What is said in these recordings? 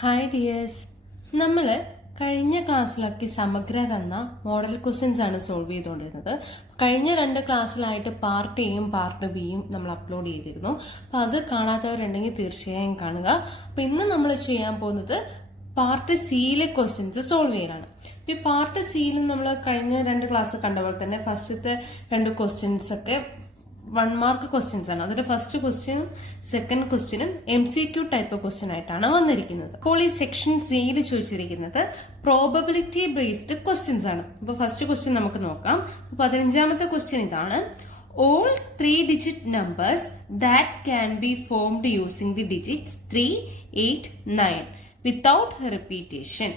Hi dears, നമ്മൾ കഴിഞ്ഞ ക്ലാസ്സിലൊക്കെ സമഗ്ര തന്ന മോഡൽ ക്വസ്റ്റ്യൻസ് ആണ് സോൾവ് ചെയ്തുകൊണ്ടിരുന്നത്. കഴിഞ്ഞ 2 ക്ലാസ്സിലായിട്ട് പാർട്ട് എയും പാർട്ട് ബിയും നമ്മൾ അപ്ലോഡ് ചെയ്തിരുന്നു. അപ്പം അത് കാണാത്തവരുണ്ടെങ്കിൽ തീർച്ചയായും കാണുക. അപ്പം ഇന്ന് നമ്മൾ ചെയ്യാൻ പോകുന്നത് പാർട്ട് സിയിലെ ക്വസ്റ്റ്യൻസ് സോൾവ് ചെയ്യാനാണ്. ഈ പാർട്ട് സിയിൽ നമ്മൾ കഴിഞ്ഞ 2 ക്ലാസ് കണ്ട പോലെ തന്നെ ഫസ്റ്റത്തെ 2 ക്വസ്റ്റ്യൻസ് ഒക്കെ 1 മാർക്ക് ക്വസ്റ്റ്യൻസ് ആണ്. അതിന്റെ ഫസ്റ്റ് ക്വസ്റ്റ്യനും സെക്കൻഡ് ക്വസ്റ്റ്യനും MCQ ടൈപ്പ് ക്വസ്റ്റ്യൻ ആയിട്ടാണ് വന്നിരിക്കുന്നത്. അപ്പോൾ ഈ സെക്ഷൻ സിയിൽ ചോദിച്ചിരിക്കുന്നത് പ്രോബബിലിറ്റി ബേസ്ഡ് ക്വസ്റ്റ്യൻസ് ആണ്. അപ്പൊ ഫസ്റ്റ് ക്വസ്റ്റ്യൻ നമുക്ക് നോക്കാം. 15ാമത്തെ ക്വസ്റ്റ്യൻ ഇതാണ്: all 3-digit numbers that can be formed using the digits 3, 8, 9 without repetition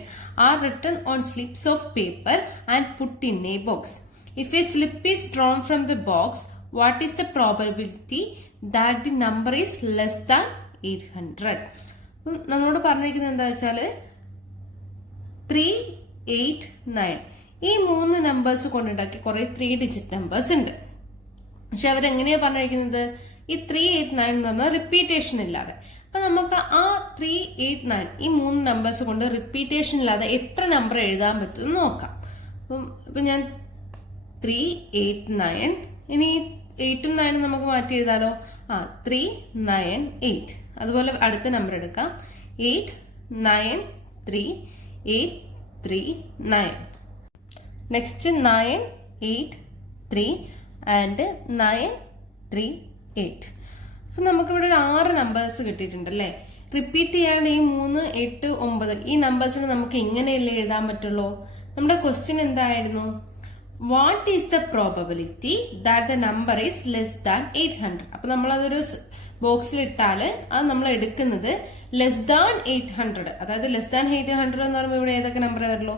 are written on slips of paper and put in a box. If a slip is drawn from the box, what is the probability that the number is less than 800? നമ്മളോട് പറഞ്ഞിരിക്കുന്നത് എന്താ വെച്ചാല് 3, 8, 9 ഈ 3 numbers കൊണ്ടുണ്ടാക്കി കുറെ 3-digit numbers ഉണ്ട്. പക്ഷെ അവരെങ്ങനെയാ പറഞ്ഞിരിക്കുന്നത്? ഈ 3, 8, 9 എന്ന് പറഞ്ഞാൽ റിപ്പീറ്റേഷൻ ഇല്ലാതെ. അപ്പൊ നമുക്ക് ആ 3, 8, 9 ഈ 3 നമ്പേഴ്സ് കൊണ്ട് റിപ്പീറ്റേഷൻ ഇല്ലാതെ എത്ര നമ്പർ എഴുതാൻ പറ്റും നോക്കാം. ഇപ്പൊ ഞാൻ 3, 8, 9 ഇനി 8ഉം 9ഉം നമുക്ക് മാറ്റി എഴുതാലോ. 3, 9, 8. അതുപോലെ അടുത്ത നമ്പർ എടുക്കാം. 8, 9, 3, 8, 3, 9. Next 9, 8, 3 and 9, 3, 8. അപ്പൊ നമുക്കിവിടെ ഒരു 6 നമ്പേഴ്സ് കിട്ടിയിട്ടുണ്ടല്ലേ. റിപ്പീറ്റ് ചെയ്യാണ്ട് ഈ 3, 8, 9 ഈ നമ്പേഴ്സിന് നമുക്ക് ഇങ്ങനെയല്ലേ എഴുതാൻ പറ്റുള്ളൂ. നമ്മുടെ ക്വസ്റ്റ്യൻ എന്തായിരുന്നു? What is the probability that the number is less than 800? അപ്പൊ നമ്മൾ അതൊരു ബോക്സിൽ ഇട്ടാല് അത് നമ്മൾ എടുക്കുന്നത് ലെസ് ദാൻ 800, അതായത് ലെസ് ദാൻ 800 എന്ന് പറയുമ്പോൾ ഇവിടെ ഏതൊക്കെ നമ്പർ വരുള്ളൂ?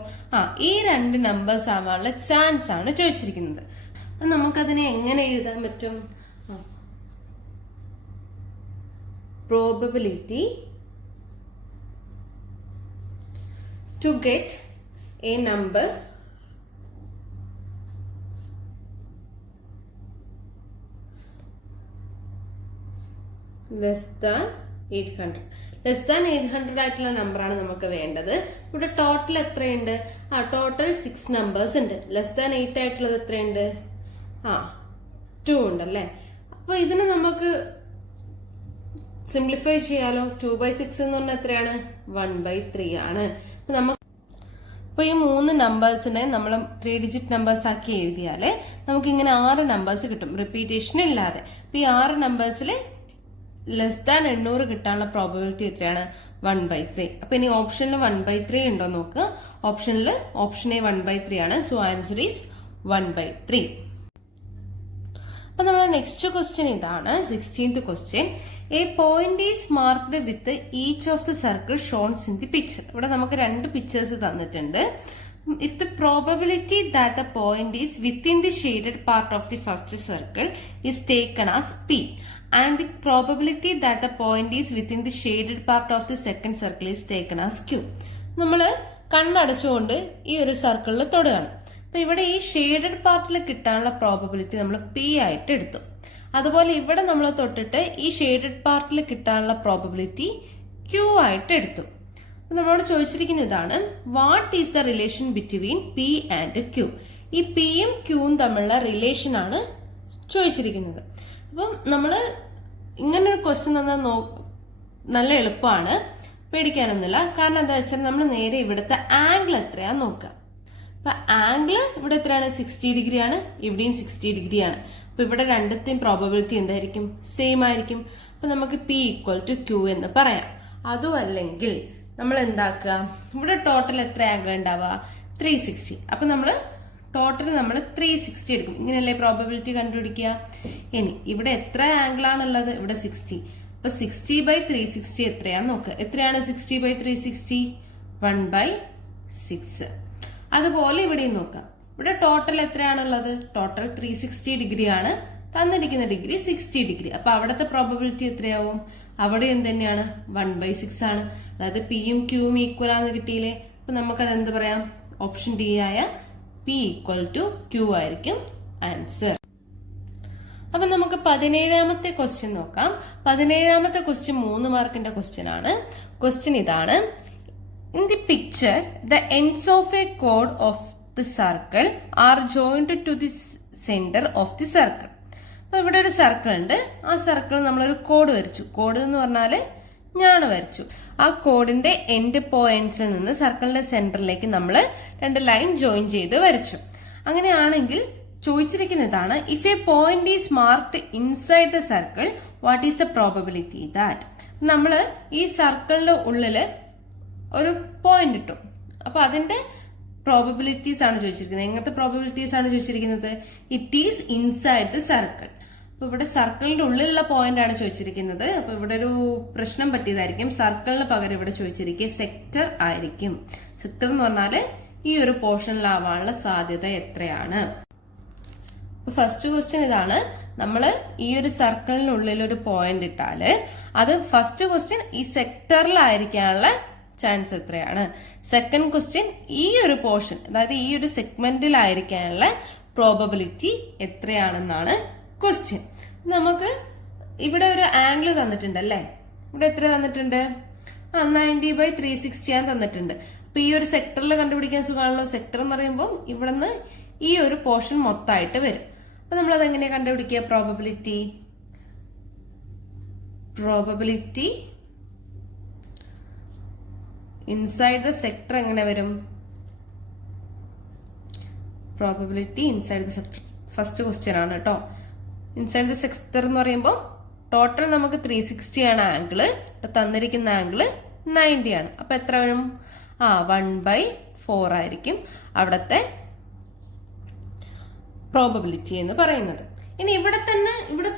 ഈ 2 നമ്പേഴ്സ് ആവാനുള്ള ചാൻസ് ആണ് ചോദിച്ചിരിക്കുന്നത്. അപ്പൊ നമുക്കതിനെ എങ്ങനെ എഴുതാൻ പറ്റും? Probability to get a number less than 800. Less than 800 ആയിട്ടുള്ള നമ്പറാണ് നമുക്ക് വേണ്ടത്. ഇവിടെ ടോട്ടൽ എത്രയുണ്ട്? ടോട്ടൽ 6 നമ്പേഴ്സ് ഉണ്ട്. ലെസ് ദാൻ 8 ആയിട്ടുള്ളത് എത്രയുണ്ട്? 2 ഉണ്ടല്ലേ. അപ്പൊ ഇതിന് നമുക്ക് സിംപ്ലിഫൈ ചെയ്യാലോ. 2/6 എന്ന് പറഞ്ഞാൽ എത്രയാണ്? 1/3 ആണ്. അപ്പൊ നമുക്ക് ഇപ്പൊ ഈ 3 നമ്പേഴ്സിനെ നമ്മൾ 3-digit നമ്പേഴ്സ് ആക്കി എഴുതിയാല് നമുക്ക് ഇങ്ങനെ 6 നമ്പേഴ്സ് കിട്ടും റിപ്പീറ്റേഷൻ ഇല്ലാതെ. അപ്പൊ ഈ 6 നമ്പേഴ്സിൽ ലെസ് ദാൻ 800 കിട്ടാനുള്ള പ്രോബബിലിറ്റി എത്രയാണ്? 1/3. അപ്പൊ ഇനി ഓപ്ഷനിൽ 1/3 ഉണ്ടോ നോക്കുക. ഓപ്ഷനിൽ ഓപ്ഷൻ എ 1/3 ആണ്. So answer is 1/3. അപ്പൊ നമ്മുടെ നെക്സ്റ്റ് ക്വസ്റ്റ്യൻ ഇതാണ്. 16th question: a point is marked with each of the circle shown in the picture. ഇവിടെ നമുക്ക് 2 പിക്ചേഴ്സ് തന്നിട്ടുണ്ട്. If the probability that the point is within the shaded part of the first circle is taken as P and the probability that the point is within the shaded part of the second circle is taken as Q. നമ്മൾ കണ്ണടച്ചുകൊണ്ട് ഈ ഒരു സർക്കിളിൽ തൊടുകയാണ്. അപ്പൊ ഇവിടെ ഈ shaded പാർട്ടിൽ കിട്ടാനുള്ള probability നമ്മൾ P ആയിട്ട് എടുത്തു. അതുപോലെ ഇവിടെ നമ്മൾ തൊട്ടിട്ട് ഈ ഷെയ്ഡഡ് പാർട്ടിൽ കിട്ടാനുള്ള പ്രോബബിലിറ്റി Q ആയിട്ട് എടുത്തു. നമ്മളോട് ചോദിച്ചിരിക്കുന്ന ഇതാണ്: what is the relation between P and Q? ഈ പിയും ക്യൂവും തമ്മിലുള്ള റിലേഷൻ ആണ് ചോദിച്ചിരിക്കുന്നത്. അപ്പം നമ്മള് ഇങ്ങനെ ഒരു ക്വസ്റ്റ്യൻ തന്നാൽ നല്ല എളുപ്പമാണ്, പേടിക്കാനൊന്നുമില്ല. കാരണം എന്താ വെച്ചാൽ നമ്മൾ നേരെ ഇവിടുത്തെ ആംഗിൾ എത്രയാന്ന് നോക്കുക. അപ്പൊ ആംഗിൾ ഇവിടെ എത്രയാണ്? 60 ഡിഗ്രി ആണ്. ഇവിടെയും 60 ഡിഗ്രി ആണ്. അപ്പൊ ഇവിടെ രണ്ടത്തെയും പ്രോബബിലിറ്റി എന്തായിരിക്കും? സെയിം ആയിരിക്കും. അപ്പൊ നമുക്ക് P = Q എന്ന് പറയാം. അതും അല്ലെങ്കിൽ നമ്മൾ എന്താക്കുക, ഇവിടെ ടോട്ടൽ എത്ര ആംഗിൾ ഉണ്ടാവുക? 360. അപ്പൊ നമ്മള് ടോട്ടൽ നമ്മൾ 360 എടുക്കും. ഇങ്ങനെയല്ലേ പ്രോബബിലിറ്റി കണ്ടുപിടിക്കുക. ഇനി ഇവിടെ എത്ര ആംഗിൾ ആണുള്ളത്? ഇവിടെ 60. അപ്പൊ 60/360 എത്രയാന്ന് നോക്കുക. എത്രയാണ് 60/360? 1/6. അതുപോലെ ഇവിടെയും നോക്കാം. ഇവിടെ ടോട്ടൽ എത്രയാണുള്ളത്? ടോട്ടൽ 360 ഡിഗ്രി ആണ്. തന്നിരിക്കുന്ന ഡിഗ്രി 60 ഡിഗ്രി. അപ്പൊ അവിടുത്തെ പ്രോബബിലിറ്റി എത്രയാവും? അവിടെ എന്ത് തന്നെയാണ്? 1/6 ആണ്. അതായത് പിയും ക്യൂവും ഈക്വൽ ആണെന്ന് കിട്ടിയില്ലേ. അപ്പൊ നമുക്കത് എന്ത് പറയാം? ഓപ്ഷൻ ഡി ആയ P = Q ആയിരിക്കും ആൻസർ. അപ്പൊ നമുക്ക് 17ാമത്തെ ക്വസ്റ്റ്യൻ നോക്കാം. 17ാമത്തെ ക്വസ്റ്റ്യൻ 3 മാർക്കിന്റെ ക്വസ്റ്റ്യൻ ആണ്. ക്വസ്റ്റ്യൻ ഇതാണ്: In the picture, the ends of a chord of the circle are joined to the center of the circle. അപ്പോൾ ഇവിടെ ഒരു സർക്കിൾ ഉണ്ട്. ആ സർക്കിൾ നമ്മളൊരു കോഡ് വരച്ചു. കോഡ് എന്ന് പറഞ്ഞാൽ ഞാണ് വരച്ചു. ആ കോഡിന്റെ എൻഡ് പോയിന്റ്സിൽ നിന്ന് സർക്കിളിന്റെ സെന്ററിലേക്ക് നമ്മൾ 2 ലൈൻ ജോയിൻ ചെയ്ത് വരച്ചു. അങ്ങനെയാണെങ്കിൽ ചോദിച്ചിരിക്കുന്നതാണ്, if a point is marked inside the circle what is the probability that. നമ്മൾ ഈ സർക്കിളിന്റെ ഉള്ളില് ഒരു പോയിന്റ് ഇട്ടു. അപ്പൊ അതിന്റെ പ്രോബബിലിറ്റീസ് ആണ് ചോദിച്ചിരിക്കുന്നത്. എങ്ങനത്തെ പ്രോബബിലിറ്റീസ് ആണ് ചോദിച്ചിരിക്കുന്നത്? It is inside the circle. അപ്പൊ ഇവിടെ സർക്കിളിന്റെ ഉള്ളിലുള്ള പോയിന്റ് ആണ് ചോദിച്ചിരിക്കുന്നത്. അപ്പൊ ഇവിടെ ഒരു പ്രശ്നം പറ്റിയതായിരിക്കും. സർക്കിളിന് പകരം ഇവിടെ ചോദിച്ചിരിക്കുക സെക്ടർ ആയിരിക്കും. സെക്ടർ എന്ന് പറഞ്ഞാല് ഈ ഒരു പോർഷനിലാവാനുള്ള സാധ്യത എത്രയാണ്? ഫസ്റ്റ് ക്വസ്റ്റ്യൻ ഇതാണ്. നമ്മൾ ഈ ഒരു സർക്കിളിനുള്ളിൽ ഒരു പോയിന്റ് ഇട്ടാല് അത് ഫസ്റ്റ് ക്വസ്റ്റ്യൻ ഈ സെക്ടറിലായിരിക്കാനുള്ള ചാൻസ് എത്രയാണ്? സെക്കൻഡ് ക്വസ്റ്റ്യൻ ഈ ഒരു പോർഷൻ, അതായത് ഈ ഒരു സെഗ്മെന്റിലായിരിക്കാനുള്ള പ്രോബബിലിറ്റി എത്രയാണെന്നാണ് ക്വസ്റ്റ്യൻ. നമുക്ക് ഇവിടെ ഒരു ആംഗിൾ തന്നിട്ടുണ്ട് അല്ലേ? ഇവിടെ എത്ര തന്നിട്ടുണ്ട്? 90/360 തന്നിട്ടുണ്ട്. അപ്പൊ ഈ ഒരു സെക്ടറിൽ കണ്ടുപിടിക്കാൻ സുഖമാണല്ലോ. സെക്ടർ എന്ന് പറയുമ്പോൾ ഇവിടുന്ന് ഈ ഒരു പോർഷൻ മൊത്തമായിട്ട് വരും. അപ്പൊ നമ്മൾ അത് എങ്ങനെയാ കണ്ടുപിടിക്കുക? പ്രോബബിലിറ്റി ഇൻസൈഡ് ദ സെക്ടർ എങ്ങനെ വരും? Probability inside the sector first question ആണ് കേട്ടോ. ഇൻസൈഡ് ദ സെക്ടർ എന്ന് പറയുമ്പോൾ ടോട്ടൽ നമുക്ക് 360 ആണ് ആംഗിള്. തന്നിരിക്കുന്ന ആംഗിള് 90 ആണ്. അപ്പൊ എത്ര വരും? 1/4 ആയിരിക്കും അവിടത്തെ പ്രോബബിലിറ്റി എന്ന് പറയുന്നത്. ഇനി ഇവിടെ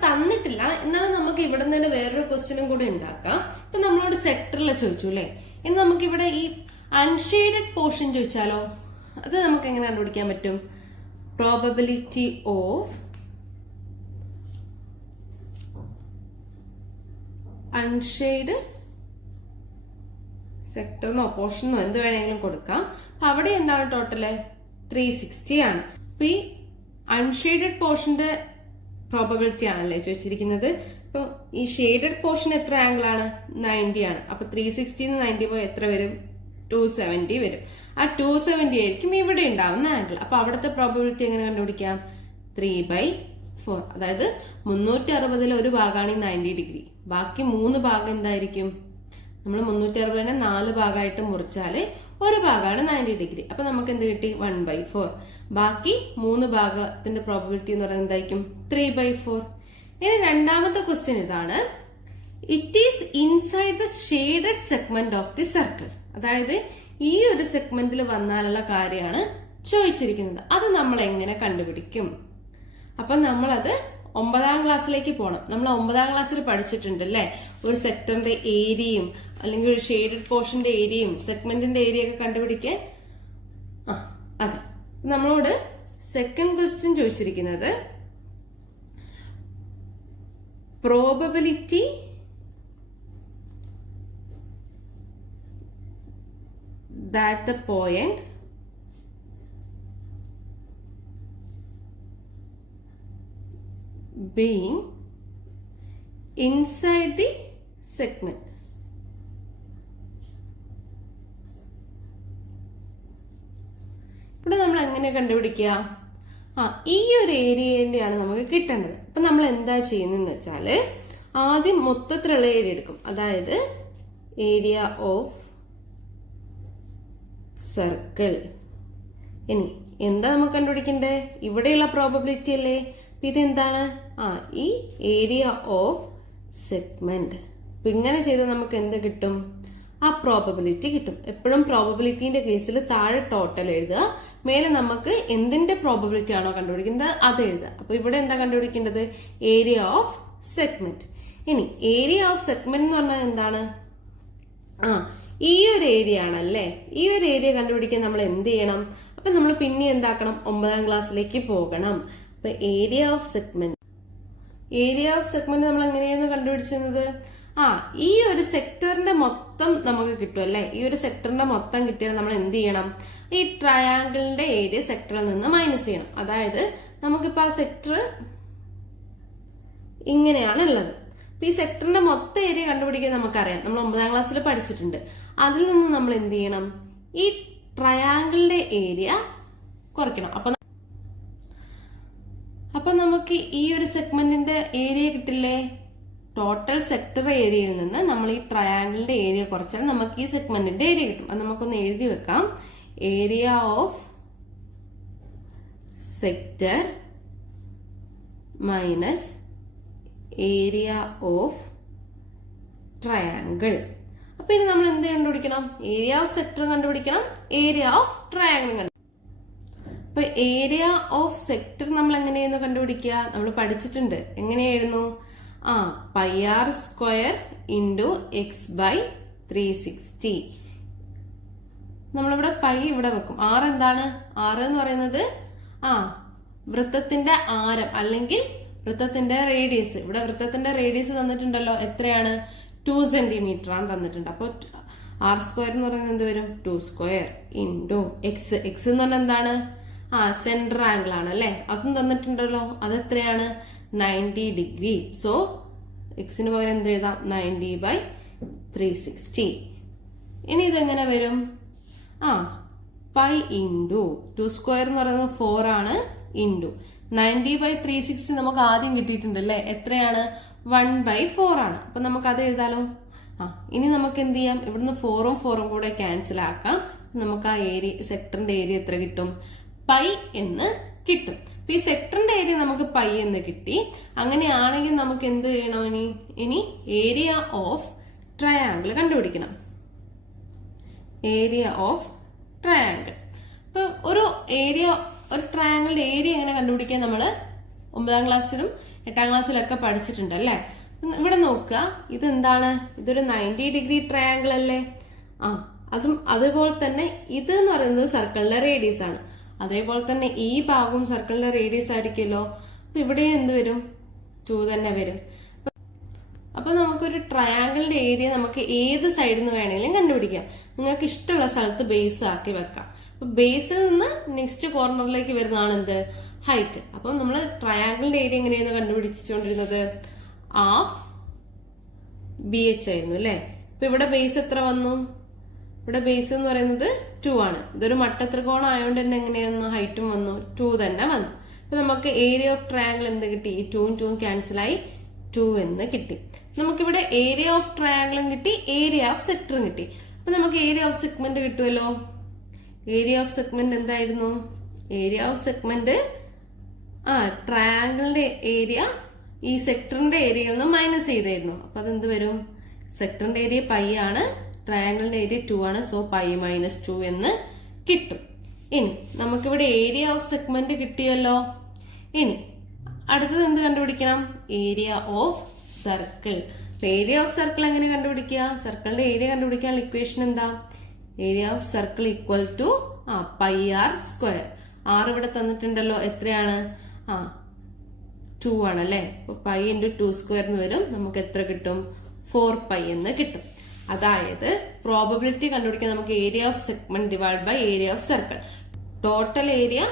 തന്നിട്ടില്ല, എന്നാലും നമുക്ക് ഇവിടെ തന്നെ വേറൊരു ക്വസ്റ്റ്യനും കൂടി ഉണ്ടാക്കാം. ഇപ്പൊ നമ്മളോട് സെക്ടറിൽ ചോദിച്ചു അല്ലെ? ഇനി നമുക്ക് ഇവിടെ ഈ അൺഷെയ്ഡഡ് പോർഷൻ ചോദിച്ചാലോ? അത് നമുക്ക് എങ്ങനെ കണ്ടുപിടിക്കാൻ പറ്റും? പ്രോബബിലിറ്റി ഓഫ് അൺഷെയ്ഡ് സെക്ടറിനോ പോർഷനോ എന്ത് വേണമെങ്കിലും കൊടുക്കാം. അപ്പൊ അവിടെ എന്താണ് ടോട്ടല്? 360 ആണ്. അപ്പൊ ഈ അൺഷെയ്ഡഡ് പോർഷന്റെ പ്രോബബിലിറ്റി ആണല്ലേ ചോദിച്ചിരിക്കുന്നത്. ഇപ്പൊ ഈ ഷെയ്ഡഡ് പോർഷൻ എത്ര ആംഗിൾ ആണ്? 90 ആണ്. അപ്പൊ 360 90 പോയി എത്ര വരും? 270 വരും. ആ 270 ആയിരിക്കും ഇവിടെ ഉണ്ടാവുന്ന ആംഗിൾ. അപ്പൊ അവിടുത്തെ പ്രോബബിലിറ്റി എങ്ങനെ കണ്ടുപിടിക്കാം? 3/4. അതായത് 360 ഒരു ഭാഗമാണ് 90 ഡിഗ്രി. ബാക്കി 3 ഭാഗം എന്തായിരിക്കും? നമ്മൾ 360 4 ഭാഗമായിട്ട് മുറിച്ചാല് ഒരു ഭാഗമാണ് 90 ഡിഗ്രി. അപ്പൊ നമുക്ക് എന്ത് കിട്ടി? 1/4. ബാക്കി 3 ഭാഗത്തിന്റെ പ്രോബബിലിറ്റി എന്ന് പറയുന്നത് എന്തായിരിക്കും? 3/4. ഇനി രണ്ടാമത്തെ ക്വസ്റ്റ്യൻ ഇതാണ്. It is inside the shaded segment of the circle. അതായത് ഈ ഒരു സെഗ്മെന്റിൽ വന്നാലുള്ള കാര്യമാണ് ചോദിച്ചിരിക്കുന്നത്. അത് നമ്മൾ എങ്ങനെ കണ്ടുപിടിക്കും? അപ്പൊ നമ്മളത് 9ാം ക്ലാസ്സിലേക്ക് പോകണം. നമ്മൾ 9ാം ക്ലാസ്സിൽ പഠിച്ചിട്ടുണ്ട് അല്ലേ? ഒരു സെക്ടറിന്റെ ഏരിയയും അല്ലെങ്കിൽ ഒരു ഷെയ്ഡഡ് പോർഷന്റെ ഏരിയയും സെഗ്മെന്റിന്റെ ഏരിയ ഒക്കെ കണ്ടുപിടിക്കാൻ. അതെ, നമ്മളോട് സെക്കൻഡ് ക്വസ്റ്റ്യൻ ചോദിച്ചിരിക്കുന്നത് probability that the point being inside the segment. ഇവിടെ നമ്മൾ എങ്ങനെ കണ്ടുപിടിക്കുക? ഈ ഒരു ഏരിയന്റെയാണ് നമുക്ക് കിട്ടേണ്ടത്. അപ്പൊ നമ്മൾ എന്താ ചെയ്യുന്നതെന്ന് വെച്ചാല് ആദ്യം മൊത്തത്തിലുള്ള ഏരിയ എടുക്കും. അതായത് ഏരിയ ഓഫ് സർക്കിൾ. ഇനി എന്താ നമുക്ക് കണ്ടുപിടിക്കണ്ടേ? ഇവിടെയുള്ള പ്രോബബിലിറ്റി അല്ലേ? ഇതെന്താണ്? ഈ ഏരിയ ഓഫ് സെഗ്മെന്റ്. അപ്പൊ ഇങ്ങനെ ചെയ്താൽ നമുക്ക് എന്ത് കിട്ടും? ആ പ്രോബബിലിറ്റി കിട്ടും. എപ്പോഴും പ്രോബബിലിറ്റിന്റെ കേസിൽ താഴെ ടോട്ടൽ എഴുതുക, മേലെ നമുക്ക് എന്തിന്റെ പ്രോബബിലിറ്റി ആണോ കണ്ടുപിടിക്കുന്നത് അത് എഴുതുക. അപ്പൊ ഇവിടെ എന്താ കണ്ടുപിടിക്കേണ്ടത്? Area of segment. ഇനി ഏരിയ ഓഫ് സെഗ്മെന്റ് എന്ന് പറഞ്ഞാൽ എന്താണ്? ഈ ഒരു ഏരിയ ആണല്ലേ. ഈ ഒരു ഏരിയ കണ്ടുപിടിക്കാൻ നമ്മൾ എന്ത് ചെയ്യണം? അപ്പൊ നമ്മൾ പിന്നെ എന്താക്കണം? 9ാം ക്ലാസ്സിലേക്ക് പോകണം. അപ്പൊ ഏരിയ ഓഫ് സെഗ്മെന്റ് നമ്മൾ എങ്ങനെയാണ് കണ്ടുപിടിച്ചിരുന്നത്? ഈ ഒരു സെക്ടറിന്റെ മൊത്തം നമുക്ക് കിട്ടും അല്ലെ? ഈ ഒരു സെക്ടറിന്റെ മൊത്തം കിട്ടിയാൽ നമ്മൾ എന്ത് ചെയ്യണം? ഈ ട്രയാങ്കിളിന്റെ ഏരിയ സെക്ടറിൽ നിന്ന് മൈനസ് ചെയ്യണം. അതായത് നമുക്കിപ്പോ ആ സെക്ടർ ഇങ്ങനെയാണ് ഉള്ളത്. ഈ സെക്ടറിന്റെ മൊത്തം ഏരിയ കണ്ടുപിടിക്കാൻ നമുക്കറിയാം. നമ്മൾ 9ാം ക്ലാസ്സിൽ പഠിച്ചിട്ടുണ്ട്. അതിൽ നിന്ന് നമ്മൾ എന്ത് ചെയ്യണം, ഈ ട്രയാങ്കിളിന്റെ ഏരിയ കുറയ്ക്കണം. അപ്പൊ നമുക്ക് ഈ ഒരു സെഗ്മെന്റിന്റെ ഏരിയ കിട്ടില്ലേ? ടോട്ടൽ സെക്ടർ ഏരിയയിൽ നിന്ന് നമ്മൾ ഈ ട്രയാങ്കിളിന്റെ ഏരിയ കുറച്ചാൽ നമുക്ക് ഈ സെഗ്മെന്റിന്റെ ഏരിയ കിട്ടും. അത് നമുക്കൊന്ന് എഴുതി വെക്കാം. Area of sector minus area of triangle. അപ്പൊ ഇനി നമ്മൾ എന്ത് കണ്ടുപിടിക്കണം? ഏരിയ ഓഫ് സെക്ടർ കണ്ടുപിടിക്കണം, ഏരിയ ഓഫ് ട്രയാങ്കിൾ കണ്ടുപിടിക്കണം. അപ്പൊ ഏരിയ ഓഫ് സെക്ടർ നമ്മൾ എങ്ങനെയായിരുന്നു കണ്ടുപിടിക്കുക? നമ്മൾ പഠിച്ചിട്ടുണ്ട്. എങ്ങനെയായിരുന്നു? Pi R square into X by 360. നമ്മളിവിടെ പൈ ഇവിടെ വെക്കും. ആർ എന്താണ്? ആർ എന്ന് പറയുന്നത് വൃത്തത്തിന്റെ ആരം അല്ലെങ്കിൽ വൃത്തത്തിന്റെ റേഡിയസ്. ഇവിടെ വൃത്തത്തിന്റെ റേഡിയസ് തന്നിട്ടുണ്ടല്ലോ. എത്രയാണ്? 2 സെന്റിമീറ്റർ ആണ് തന്നിട്ടുണ്ട്. അപ്പൊ ആർ സ്ക്വയർ എന്ന് പറയുന്നത് എന്ത് വരും? 2 സ്ക്വയർ ഇൻറ്റു എക്സ്. എക്സ് എന്ന് പറഞ്ഞാൽ എന്താണ്? സെന്റർ ആംഗിൾ ആണ് അല്ലെ. അതും തന്നിട്ടുണ്ടല്ലോ. അത് എത്രയാണ്? 90 ഡിഗ്രി. സോ എക്സിന് പകരം എന്ത് എഴുതാം? 90 ബൈ 360. ഇനി ഇതെങ്ങനെ വരും? പൈ ഇൻറ്റു 2 സ്ക്വയർ എന്ന് പറയുന്നത് 4 ആണ് ഇൻറ്റു 90 ബൈ 360 നമുക്ക് ആദ്യം കിട്ടിയിട്ടുണ്ട് അല്ലെ. എത്രയാണ്? 1 ബൈ 4 ആണ്. അപ്പൊ നമുക്ക് അത് എഴുതാലോ. ഇനി നമുക്ക് എന്ത് ചെയ്യാം? ഇവിടുന്ന് 4ഉം 4ഉം കൂടെ ക്യാൻസൽ ആക്കാം. നമുക്ക് ആ ഏരിയ സെക്ടറിന്റെ ഏരിയ എത്ര കിട്ടും? പൈ എന്ന് കിട്ടും. അപ്പൊ ഈ സെക്ടറിന്റെ ഏരിയ നമുക്ക് പൈ എന്ന് കിട്ടി. അങ്ങനെയാണെങ്കിൽ നമുക്ക് എന്ത് ചെയ്യണം? ഇനി ഏരിയ ഓഫ് ട്രയാങ്കിൾ കണ്ടുപിടിക്കണം. Area of triangle. ഇപ്പൊ ഒരു ട്രയാങ്കിളിന്റെ ഏരിയ എങ്ങനെ കണ്ടുപിടിക്കാൻ നമ്മള് 9ാം ക്ലാസ്സിലും 8ാം ക്ലാസ്സിലും ഒക്കെ പഠിച്ചിട്ടുണ്ട് അല്ലെ. ഇവിടെ നോക്കുക, ഇതെന്താണ്? ഇതൊരു 90 ഡിഗ്രി ട്രയാങ്കിൾ അല്ലേ. അതുപോലെ തന്നെ ഇത് എന്ന് പറയുന്നത് സർക്കിളിന്റെ റേഡിയസ് ആണ്. അതേപോലെ തന്നെ ഈ ഭാഗവും സർക്കിളിന്റെ റേഡിയസ് ആയിരിക്കുമല്ലോ. അപ്പൊ ഇവിടെ എന്ത് വരും? 2 തന്നെ വരും. അപ്പൊ നമുക്കൊരു ട്രയാങ്കിളിന്റെ ഏരിയ നമുക്ക് ഏത് സൈഡിൽ നിന്ന് വേണമെങ്കിലും കണ്ടുപിടിക്കാം. നിങ്ങൾക്ക് ഇഷ്ടമുള്ള സ്ഥലത്ത് ബേസ് ആക്കി വെക്കാം. അപ്പൊ ബേസിൽ നിന്ന് നെക്സ്റ്റ് കോർണറിലേക്ക് വരുന്നതാണ് എന്ത്? ഹൈറ്റ്. അപ്പൊ നമ്മൾ ട്രയാങ്കിളിന്റെ ഏരിയ എങ്ങനെയാണ് കണ്ടുപിടിച്ചുകൊണ്ടിരുന്നത്? ഹാഫ് BH ആയിരുന്നു അല്ലെ. അപ്പൊ ഇവിടെ ബേസ് എത്ര വന്നു? ഇവിടെ ബേസ് എന്ന് പറയുന്നത് 2 ആണ്. ഇതൊരു മട്ടത്രികോണം ആയതുകൊണ്ട് തന്നെ എങ്ങനെയായിരുന്നു? ഹൈറ്റും വന്നു 2 തന്നെ വന്നു. അപ്പൊ നമുക്ക് ഏരിയ ഓഫ് ട്രയാങ്കിൾ എന്ത് കിട്ടി? 2ഉം 2ഉം ക്യാൻസൽ ആയി 2 എന്ന് കിട്ടി. നമുക്കിവിടെ ഏരിയ ഓഫ് ട്രയാങ്കിളും കിട്ടി, ഏരിയ ഓഫ് സെക്ടറും കിട്ടി. അപ്പൊ നമുക്ക് ഏരിയ ഓഫ് സെഗ്മെന്റ് കിട്ടുമല്ലോ. ഏരിയ ഓഫ് സെഗ്മെന്റ് എന്തായിരുന്നു? ഏരിയ ഓഫ് സെഗ്മെന്റ് ട്രയാങ്കിളിന്റെ ഏരിയ ഈ സെക്ടറിന്റെ ഏരിയയിൽ നിന്ന് മൈനസ് ചെയ്തായിരുന്നു. അപ്പൊ അതെന്ത് വരും? സെക്ടറിന്റെ ഏരിയ പൈ ആണ്, ട്രയാങ്കിളിന്റെ ഏരിയ 2 ആണ്. സോ പൈ മൈനസ് 2 എന്ന് കിട്ടും. ഇനി നമുക്കിവിടെ ഏരിയ ഓഫ് സെഗ്മെന്റ് കിട്ടിയല്ലോ. ഇനി അടുത്തത് എന്ത് കണ്ടുപിടിക്കണം? Area of circle. Area of circle എങ്ങനെ കണ്ടുപിടിക്കുക? സർക്കിളിന്റെ ഏരിയ കണ്ടുപിടിക്കാനുള്ള ഇക്വേഷൻ എന്താ? Area of circle equal to pi R square. R ഇവിടെ തന്നിട്ടുണ്ടല്ലോ. എത്രയാണ്? 2 ആണല്ലേ. അപ്പൊ പൈ ഇൻറ്റു 2 സ്ക്വയർ എന്ന് വരും. നമുക്ക് എത്ര കിട്ടും? 4 പൈ എന്ന് കിട്ടും. അതായത് പ്രോബബിലിറ്റി കണ്ടുപിടിക്കാൻ നമുക്ക് area of segment divide by area of circle. Total area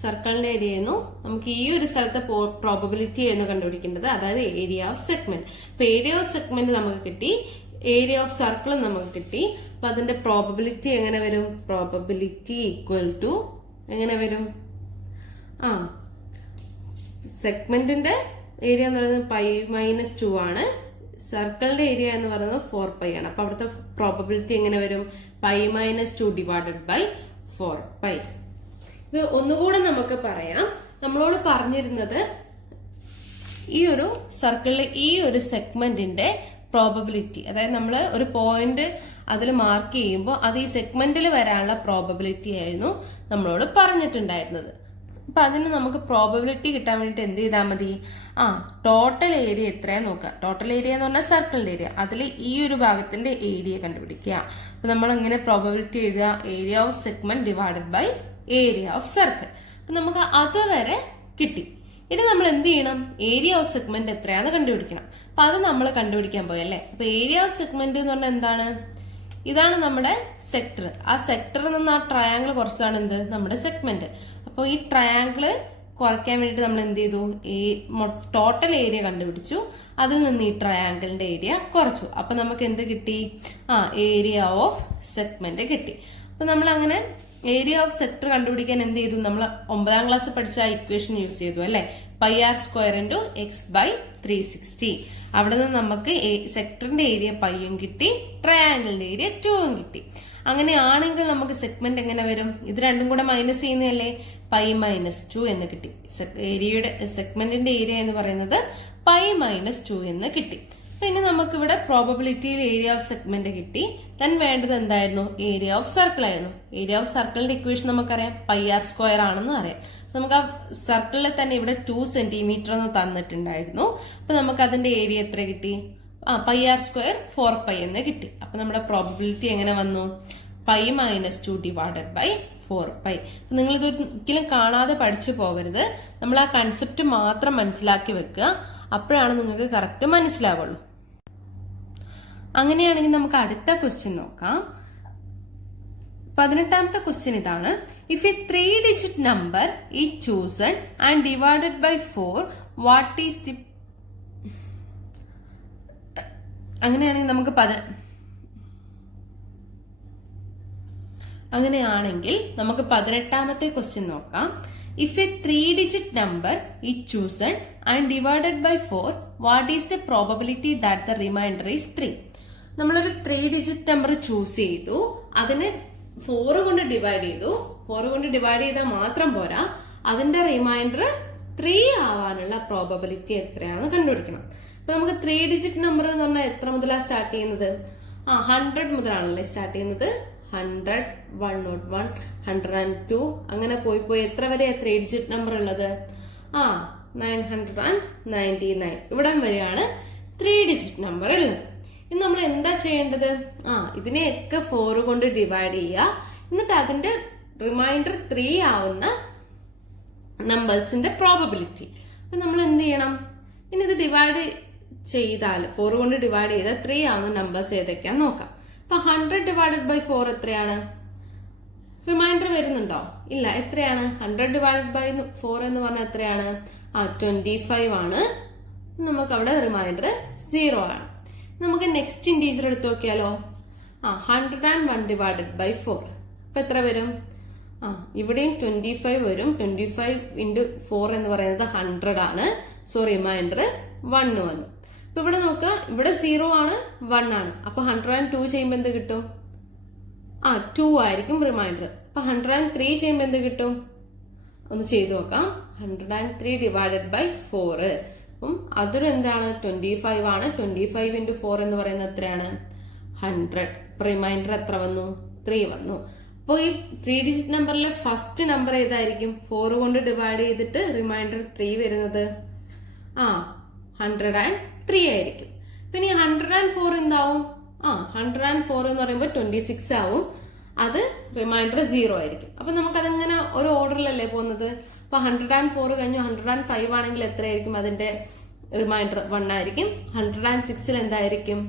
സർക്കിളിന്റെ ഏരിയ ആയിരുന്നു. നമുക്ക് ഈ ഒരു സ്ഥലത്തെ പ്രോബബിലിറ്റി ആയിരുന്നു കണ്ടുപിടിക്കേണ്ടത്, അതായത് ഏരിയ ഓഫ് സെഗ്മെന്റ്. അപ്പൊ ഏരിയ ഓഫ് സെഗ്മെന്റ് നമുക്ക് കിട്ടി, ഏരിയ ഓഫ് സർക്കിളും നമുക്ക് കിട്ടി. അപ്പൊ അതിന്റെ പ്രോബബിലിറ്റി എങ്ങനെ വരും? പ്രോബബിലിറ്റി ഈക്വൽ ടു എങ്ങനെ വരും? സെഗ്മെന്റിന്റെ ഏരിയ എന്ന് പറയുന്നത് പൈ മൈനസ് 2 ആണ്. സർക്കിളിന്റെ ഏരിയ എന്ന് പറയുന്നത് 4 പൈ ആണ്. അപ്പൊ അവിടുത്തെ പ്രോബബിലിറ്റി എങ്ങനെ വരും? Pi minus 2 divided by 4 pi. ഇത് ഒന്നുകൂടെ നമുക്ക് പറയാം. നമ്മളോട് പറഞ്ഞിരുന്നത് ഈ ഒരു സർക്കിളിലെ ഈ ഒരു സെഗ്മെന്റിന്റെ പ്രോബബിലിറ്റി, അതായത് നമ്മൾ ഒരു പോയിന്റ് അതിൽ മാർക്ക് ചെയ്യുമ്പോൾ അത് ഈ സെഗ്മെന്റിൽ വരാനുള്ള പ്രോബബിലിറ്റി ആയിരുന്നു നമ്മളോട് പറഞ്ഞിട്ടുണ്ടായിരുന്നത്. അപ്പൊ അതിന് നമുക്ക് പ്രോബബിലിറ്റി കിട്ടാൻ വേണ്ടിട്ട് എന്ത് ചെയ്താൽ മതി? ടോട്ടൽ ഏരിയ എത്രയാ നോക്കാം. ടോട്ടൽ ഏരിയ എന്ന് പറഞ്ഞാൽ സർക്കിളിന്റെ ഏരിയ, അതിൽ ഈ ഒരു ഭാഗത്തിന്റെ ഏരിയ കണ്ടുപിടിക്കുക. അപ്പൊ നമ്മൾ എങ്ങനെ പ്രോബബിലിറ്റി എഴുതുക? Area of segment divided by area of circle. അപ്പൊ നമുക്ക് അതുവരെ കിട്ടി. ഇനി നമ്മൾ എന്ത് ചെയ്യണം? ഏരിയ ഓഫ് സെഗ്മെന്റ് എത്രയാന്ന് കണ്ടുപിടിക്കണം. അപ്പൊ അത് നമ്മൾ കണ്ടുപിടിക്കാൻ പോയല്ലേ. അപ്പൊ ഏരിയ ഓഫ് സെഗ്മെന്റ് എന്ന് പറഞ്ഞാൽ എന്താണ്? ഇതാണ് നമ്മുടെ സെക്ടർ. ആ സെക്ടറിൽ നിന്ന് ആ ട്രയാങ്കിൾ കുറച്ചാണ് എന്ത്? നമ്മുടെ സെഗ്മെന്റ്. അപ്പൊ ഈ ട്രയാങ്കിള് കുറയ്ക്കാൻ വേണ്ടിയിട്ട് നമ്മൾ എന്ത് ചെയ്തു, ടോട്ടൽ ഏരിയ കണ്ടുപിടിച്ചു, അതിൽ നിന്ന് ഈ ട്രയാങ്കിളിന്റെ ഏരിയ കുറച്ചു. അപ്പൊ നമുക്ക് എന്ത് കിട്ടി, ഏരിയ ഓഫ് സെഗ്മെന്റ് കിട്ടി. അപ്പൊ നമ്മൾ അങ്ങനെ ഏരിയ ഓഫ് സെക്ടർ കണ്ടുപിടിക്കാൻ എന്ത് ചെയ്തു, നമ്മൾ 9ാം ക്ലാസ് പഠിച്ച ഇക്വേഷൻ യൂസ് ചെയ്തു അല്ലെ, πr² × x/360. അവിടെ നിന്ന് നമുക്ക് സെക്ടറിന്റെ ഏരിയ പൈയും കിട്ടി, ട്രയാങ്കിളിന്റെ ഏരിയ 2ഉം കിട്ടി. അങ്ങനെയാണെങ്കിൽ നമുക്ക് സെഗ്മെന്റ് എങ്ങനെ വരും, ഇത് രണ്ടും കൂടെ മൈനസ് ചെയ്യുന്നതല്ലേ, π-2 എന്ന് കിട്ടി. ഏരിയയുടെ സെഗ്മെന്റിന്റെ ഏരിയ എന്ന് പറയുന്നത് π-2 എന്ന് കിട്ടി. അപ്പൊ ഇനി നമുക്ക് ഇവിടെ പ്രോബബിലിറ്റിയിൽ ഏരിയ ഓഫ് സെഗ്മെന്റ് കിട്ടി. ദെൻ വേണ്ടത് എന്തായിരുന്നു, ഏരിയ ഓഫ് സർക്കിൾ ആയിരുന്നു. ഏരിയ ഓഫ് സർക്കിളിന്റെ ഇക്വേഷൻ നമുക്കറിയാം, πr² ആണെന്ന് അറിയാം. നമുക്ക് ആ സർക്കിളിൽ തന്നെ ഇവിടെ 2 സെന്റിമീറ്റർ എന്ന് തന്നിട്ടുണ്ടായിരുന്നു. അപ്പൊ നമുക്ക് അതിന്റെ ഏരിയ എത്ര കിട്ടി, πr² 4π എന്ന് കിട്ടി. അപ്പൊ നമ്മുടെ പ്രോബബിലിറ്റി എങ്ങനെ വന്നു, π-2 / 4π. നിങ്ങൾ ഇത് ഒരിക്കലും കാണാതെ പഠിച്ചു പോകരുത്, നമ്മൾ ആ കൺസെപ്റ്റ് മാത്രം മനസ്സിലാക്കി വെക്കുക, അപ്പോഴാണ് നിങ്ങൾക്ക് കറക്റ്റ് മനസ്സിലാവുള്ളൂ. അങ്ങനെയാണെങ്കിൽ നമുക്ക് അടുത്ത ക്വസ്റ്റ്യൻ നോക്കാം. 18ാമത്തെ ക്വസ്റ്റ്യൻ ഇതാണ്. If a 3-digit number is chosen and divided by 4, what is the. അങ്ങനെയാണെങ്കിൽ നമുക്ക് 18ാമത്തെ ക്വസ്റ്റ്യൻ നോക്കാം. If a 3-digit number is chosen and divided by 4, what is the probability that the remainder is 3. നമ്മളൊരു 3-digit number choose ചെയ്തു, അതിനെ 4 കൊണ്ട് divide ചെയ്തു. 4 കൊണ്ട് ഡിവൈഡ് ചെയ്താൽ മാത്രം പോരാ, അതിന്റെ റിമൈൻഡർ 3 ആവാനുള്ള പ്രോബബിലിറ്റി എത്രയാണെന്ന് കണ്ടുപിടിക്കണം. അപ്പൊ നമുക്ക് 3-digit നമ്പർ എന്ന് പറഞ്ഞാൽ എത്ര മുതലാണ് സ്റ്റാർട്ട് ചെയ്യുന്നത്, 100 മുതലാണല്ലേ സ്റ്റാർട്ട് ചെയ്യുന്നത്. 100, 101, 102 അങ്ങനെ പോയി എത്ര വരെയാ 3-digit നമ്പർ ഉള്ളത്, 999. ഇവിടം വരെയാണ് 3-digit നമ്പർ ഉള്ളത്. ഇനി നമ്മൾ എന്താ ചെയ്യേണ്ടത്, ഇതിനെയൊക്കെ 4 കൊണ്ട് ഡിവൈഡ് ചെയ്യുക, എന്നിട്ട് അതിന്റെ റിമൈൻഡർ 3 ആവുന്ന നമ്പേഴ്സിന്റെ പ്രോബബിലിറ്റി. അപ്പൊ നമ്മൾ എന്ത് ചെയ്യണം, ഇനി ഇത് ഡിവൈഡ് ചെയ്താൽ 4 കൊണ്ട് ഡിവൈഡ് ചെയ്താൽ 3 ആവുന്ന നമ്പേഴ്സ് ഏതൊക്കെയാന്ന് നോക്കാം. അപ്പൊ 100 ഡിവൈഡഡ് ബൈ 4 എത്രയാണ്, റിമൈൻഡർ വരുന്നുണ്ടോ, ഇല്ല. എത്രയാണ്, 100 ഡിവൈഡഡ് ബൈ 4 എന്ന് പറഞ്ഞാൽ എത്രയാണ്, 25 ആണ്. നമുക്ക് അവിടെ റിമൈൻഡർ 0 ആണ്. നമുക്ക് നെക്സ്റ്റ് ഇൻറ്റീജർ എടുത്ത് നോക്കിയാലോ, 101 ഡിവൈഡഡ് ബൈ 4. അപ്പൊ എത്ര വരും, ഇവിടെയും 25 വരും. 25 × 4 എന്ന് പറയുന്നത് 100 ആണ്. സോ റിമൈൻഡർ 1 വന്നു. അപ്പൊ ഇവിടെ നോക്കുക, ഇവിടെ 0 ആണ്, 1 ആണ്. അപ്പൊ 102 ചെയ്യുമ്പോൾ എന്ത് കിട്ടും, 2 ആയിരിക്കും റിമൈൻഡർ. അപ്പൊ 103 ചെയ്യുമ്പോൾ എന്ത് കിട്ടും, ഒന്ന് ചെയ്തു നോക്കാം. 103 ഡിവൈഡഡ് ബൈ 4, അപ്പം അതൊരു എന്താണ് 25 ആണ്. 25 × 4 എന്ന് പറയുന്നത് എത്രയാണ്, 100. റിമൈൻഡർ എത്ര വന്നു, 3 വന്നു. അപ്പൊ ഈ 3-digit നമ്പറിലെ ഫസ്റ്റ് നമ്പർ ഏതായിരിക്കും, 4 കൊണ്ട് ഡിവൈഡ് ചെയ്തിട്ട് റിമൈൻഡർ 3 വരുന്നത്, 103 ആയിരിക്കും. പിന്നെ 104 എന്താവും, 104 എന്ന് പറയുമ്പോൾ 26 ആവും. അത് റിമൈൻഡർ 0 ആയിരിക്കും. അപ്പൊ നമുക്ക് അതെങ്ങനെ ഒരു ഓർഡറിലല്ലേ പോകുന്നത്. അപ്പൊ 104 കഴിഞ്ഞു 105 ആണെങ്കിൽ എത്രയായിരിക്കും, അതിന്റെ റിമൈൻഡർ 1 ആയിരിക്കും. 106 എന്തായിരിക്കും,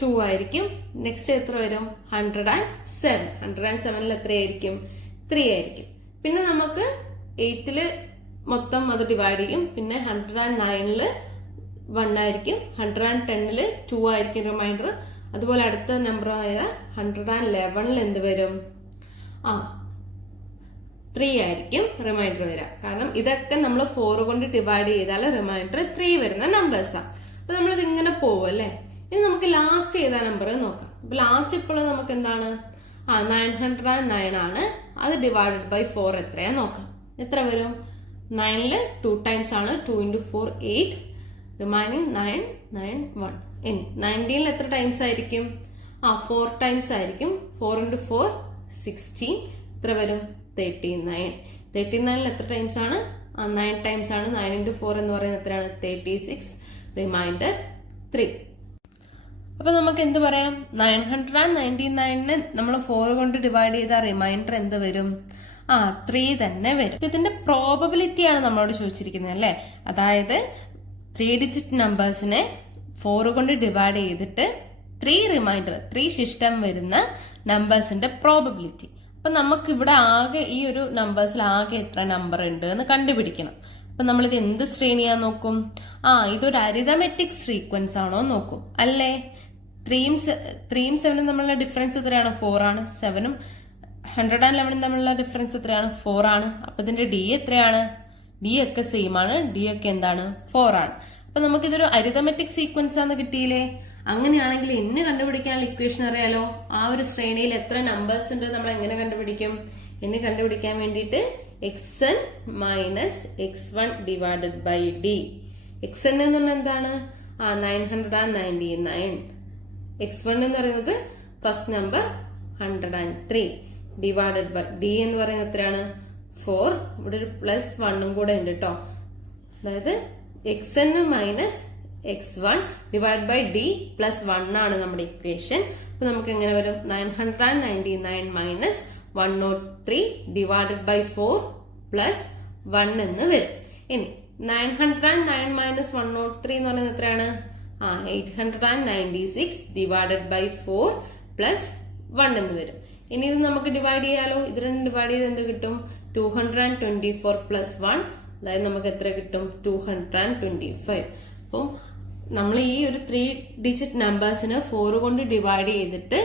2 ആയിരിക്കും. നെക്സ്റ്റ് എത്ര വരും, 107. 107 എത്രയായിരിക്കും, 3 ആയിരിക്കും. പിന്നെ നമുക്ക് 8 മൊത്തം അത് ഡിവൈഡ് ചെയ്യും. പിന്നെ 109 1 ആയിരിക്കും. 110 2 ആയിരിക്കും റിമൈൻഡർ. അതുപോലെ അടുത്ത നമ്പർ ആയ 111 എന്ത് വരും, 3 ആയിരിക്കും റിമൈൻഡർ വരിക. കാരണം ഇതൊക്കെ നമ്മൾ 4 കൊണ്ട് ഡിവൈഡ് ചെയ്താൽ റിമൈൻഡർ 3 വരുന്ന നമ്പേഴ്സാണ്. അപ്പൊ നമ്മളിത് ഇങ്ങനെ പോകും അല്ലെ. ഇനി നമുക്ക് ലാസ്റ്റ് ചെയ്ത നമ്പർ നോക്കാം. അപ്പൊ ലാസ്റ്റ് ഇപ്പോൾ നമുക്ക് എന്താണ്, 909 ആണ്. അത് ഡിവൈഡഡ് ബൈ 4 എത്രയാ നോക്കാം. എത്ര വരും, 9 2 ടൈംസ് ആണ്. 2 × 4 8, റിമൈനിങ് 991. ഇനി 19 എത്ര ടൈംസ് ആയിരിക്കും, 4 ടൈംസ് ആയിരിക്കും. 4 × 4 16, എത്ര വരും, 39. 39 എത്ര ടൈംസ് ആണ്, 9 ടൈംസ് ആണ്. 9 × 4 എന്ന് പറയുന്നത് എത്രയാണ്, 36. റിമൈൻഡർ 3. അപ്പൊ നമുക്ക് എന്ത് പറയാം, 999 നമ്മൾ 4 കൊണ്ട് ഡിവൈഡ് ചെയ്ത റിമൈൻഡർ എന്ത് വരും, 3 തന്നെ വരും. ഇതിന്റെ പ്രോബബിലിറ്റി ആണ് നമ്മളോട് ചോദിച്ചിരിക്കുന്നത് അല്ലെ. അതായത് 3-digit നമ്പേഴ്സിനെ 4 കൊണ്ട് ഡിവൈഡ് ചെയ്തിട്ട് 3 റിമൈൻഡർ 3 ശിഷ്ടം വരുന്ന നമ്പേഴ്സിന്റെ പ്രോബബിലിറ്റി. അപ്പൊ നമുക്ക് ഇവിടെ ആകെ ഈ ഒരു നമ്പേഴ്സിൽ ആകെ എത്ര നമ്പർ ഉണ്ട് എന്ന് കണ്ടുപിടിക്കണം. അപ്പൊ നമ്മളിത് എന്ത് ശ്രേണിയാ നോക്കും? ഇതൊരു അരിതമെറ്റിക് സീക്വൻസ് ആണോ നോക്കും അല്ലേ? 3യും 7ഉം തമ്മിലുള്ള ഡിഫറൻസ് എത്രയാണ്? 4 ആണ്. 7ഉം 111ഉം തമ്മിലുള്ള ഡിഫറൻസ് എത്രയാണ്? 4 ആണ്. അപ്പൊ ഇതിന്റെ ഡി എത്രയാണ്? ഡി ഒക്കെ സെയിം ആണ്. ഡി ഒക്കെ എന്താണ്? 4 ആണ്. അപ്പൊ നമുക്ക് ഇതൊരു അരിതമെറ്റിക് സീക്വൻസ് ആണെന്ന് കിട്ടിയില്ലേ? അങ്ങനെയാണെങ്കിൽ എന്ന് കണ്ടുപിടിക്കാനുള്ള ഇക്വേഷൻ അറിയാലോ. ആ ഒരു ശ്രേണിയിൽ എത്ര നമ്പേഴ്സ് ഉണ്ട് നമ്മൾ എങ്ങനെ കണ്ടുപിടിക്കും? എന്ന് കണ്ടുപിടിക്കാൻ വേണ്ടിയിട്ട് xn minus x1 divided by d. xn എന്ന് പറഞ്ഞാൽ എന്താണ്? 999. x1 എന്ന് പറയുന്നത് first number 103 divided by d എന്ന് പറയുന്നത് എത്രയാണ്? 4. ഇവിടെ ഒരു +1 കൂടെ ഉണ്ട് കേട്ടോ. അതായത് xn minus x1 divide by d +1 ആണ് നമ്മുടെ ഇക്വേഷൻ. അപ്പൊ നമുക്ക് എങ്ങനെ വരും? 999 മൈനസ് 103 ഡിവൈഡഡ് ബൈ 4 +1 എന്ന് വരും. ഇനി 909 മൈനസ് 103 എന്ന് പറയുന്നത് എത്രയാണ്? 896 ഡിവൈഡഡ് ബൈ 4 +1 എന്ന് വരും. ഇനി ഇത് നമുക്ക് ഡിവൈഡ് ചെയ്യാലോ. ഇത് രണ്ടും ഡിവൈഡ് ചെയ്ത് എന്ത് കിട്ടും? 224 +1, അതായത് നമുക്ക് എത്ര കിട്ടും? 225. അപ്പം നമ്മൾ ഈ ഒരു 3 ഡിജിറ്റ് നമ്പേഴ്സിന് 4 കൊണ്ട് ഡിവൈഡ് ചെയ്തിട്ട്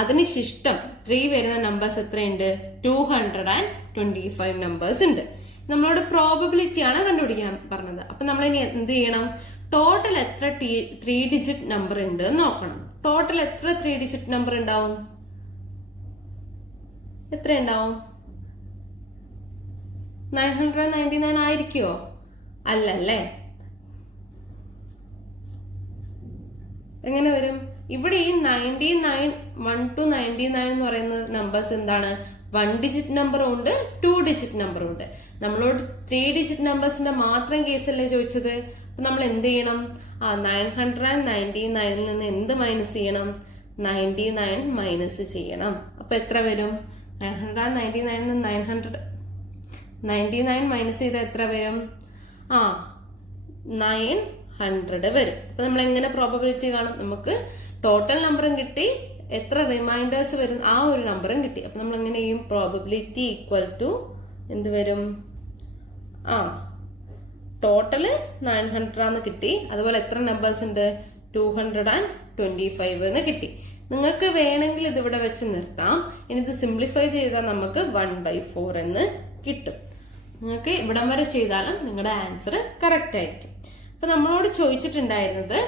അതിന് ശിഷ്ടം 3 വരുന്ന നമ്പേഴ്സ് എത്രയുണ്ട്? 225 നമ്പേഴ്സ് ഉണ്ട്. നമ്മളോട് പ്രോബബിലിറ്റി ആണ് കണ്ടുപിടിക്കാൻ പറഞ്ഞത്. അപ്പൊ നമ്മൾ ഇനി എന്ത് ചെയ്യണം? ടോട്ടൽ എത്ര 3 ഡിജിറ്റ് നമ്പർ ഉണ്ട് നോക്കണം. ടോട്ടൽ എത്ര 3 ഡിജിറ്റ് നമ്പർ ഉണ്ടാവും? എത്ര ഉണ്ടാവും? 999 ആയിരിക്കുമോ? അല്ലല്ലേ. എങ്ങനെ വരും? ഇവിടെ ഈ 99 1 to 99 എന്ന് പറയുന്ന നമ്പേഴ്സ് എന്താണ്? 1 ഡിജിറ്റ് നമ്പറും ഉണ്ട്, 2 ഡിജിറ്റ് നമ്പറും ഉണ്ട്. നമ്മളോട് 3 ഡിജിറ്റ് നമ്പേഴ്സിന്റെ മാത്രം കേസല്ലേ ചോദിച്ചത്. അപ്പൊ നമ്മൾ എന്ത് ചെയ്യണം? 999 നിന്ന് എന്ത് മൈനസ് ചെയ്യണം? 99 മൈനസ് ചെയ്യണം. അപ്പൊ എത്ര വരും? 999 99 മൈനസ് ചെയ്താൽ എത്ര വരും? 900 വരും. അപ്പൊ നമ്മൾ എങ്ങനെ പ്രോബബിലിറ്റി കാണും? നമുക്ക് ടോട്ടൽ നമ്പറും കിട്ടി, എത്ര റിമൈൻഡേഴ്സ് വരും ആ ഒരു നമ്പറും കിട്ടി. അപ്പൊ നമ്മൾ എങ്ങനെ ചെയ്യും? പ്രോബബിലിറ്റി ഈക്വൽ ടു എന്ത് വരും? ടോട്ടല് 900 ആന്ന് കിട്ടി. അതുപോലെ എത്ര നമ്പേഴ്സ് ഉണ്ട്? 225 എന്ന് കിട്ടി. നിങ്ങൾക്ക് വേണമെങ്കിൽ ഇതിവിടെ വെച്ച് നിർത്താം. ഇനി ഇത് സിംപ്ലിഫൈ ചെയ്താൽ നമുക്ക് 1/4 എന്ന് കിട്ടും. നിങ്ങൾക്ക് ഇവിടം വരെ ചെയ്താലും നിങ്ങളുടെ ആൻസർ കറക്റ്റ് ആയിരിക്കും. അപ്പൊ നമ്മളോട് ചോദിച്ചിട്ടുണ്ടായിരുന്നത്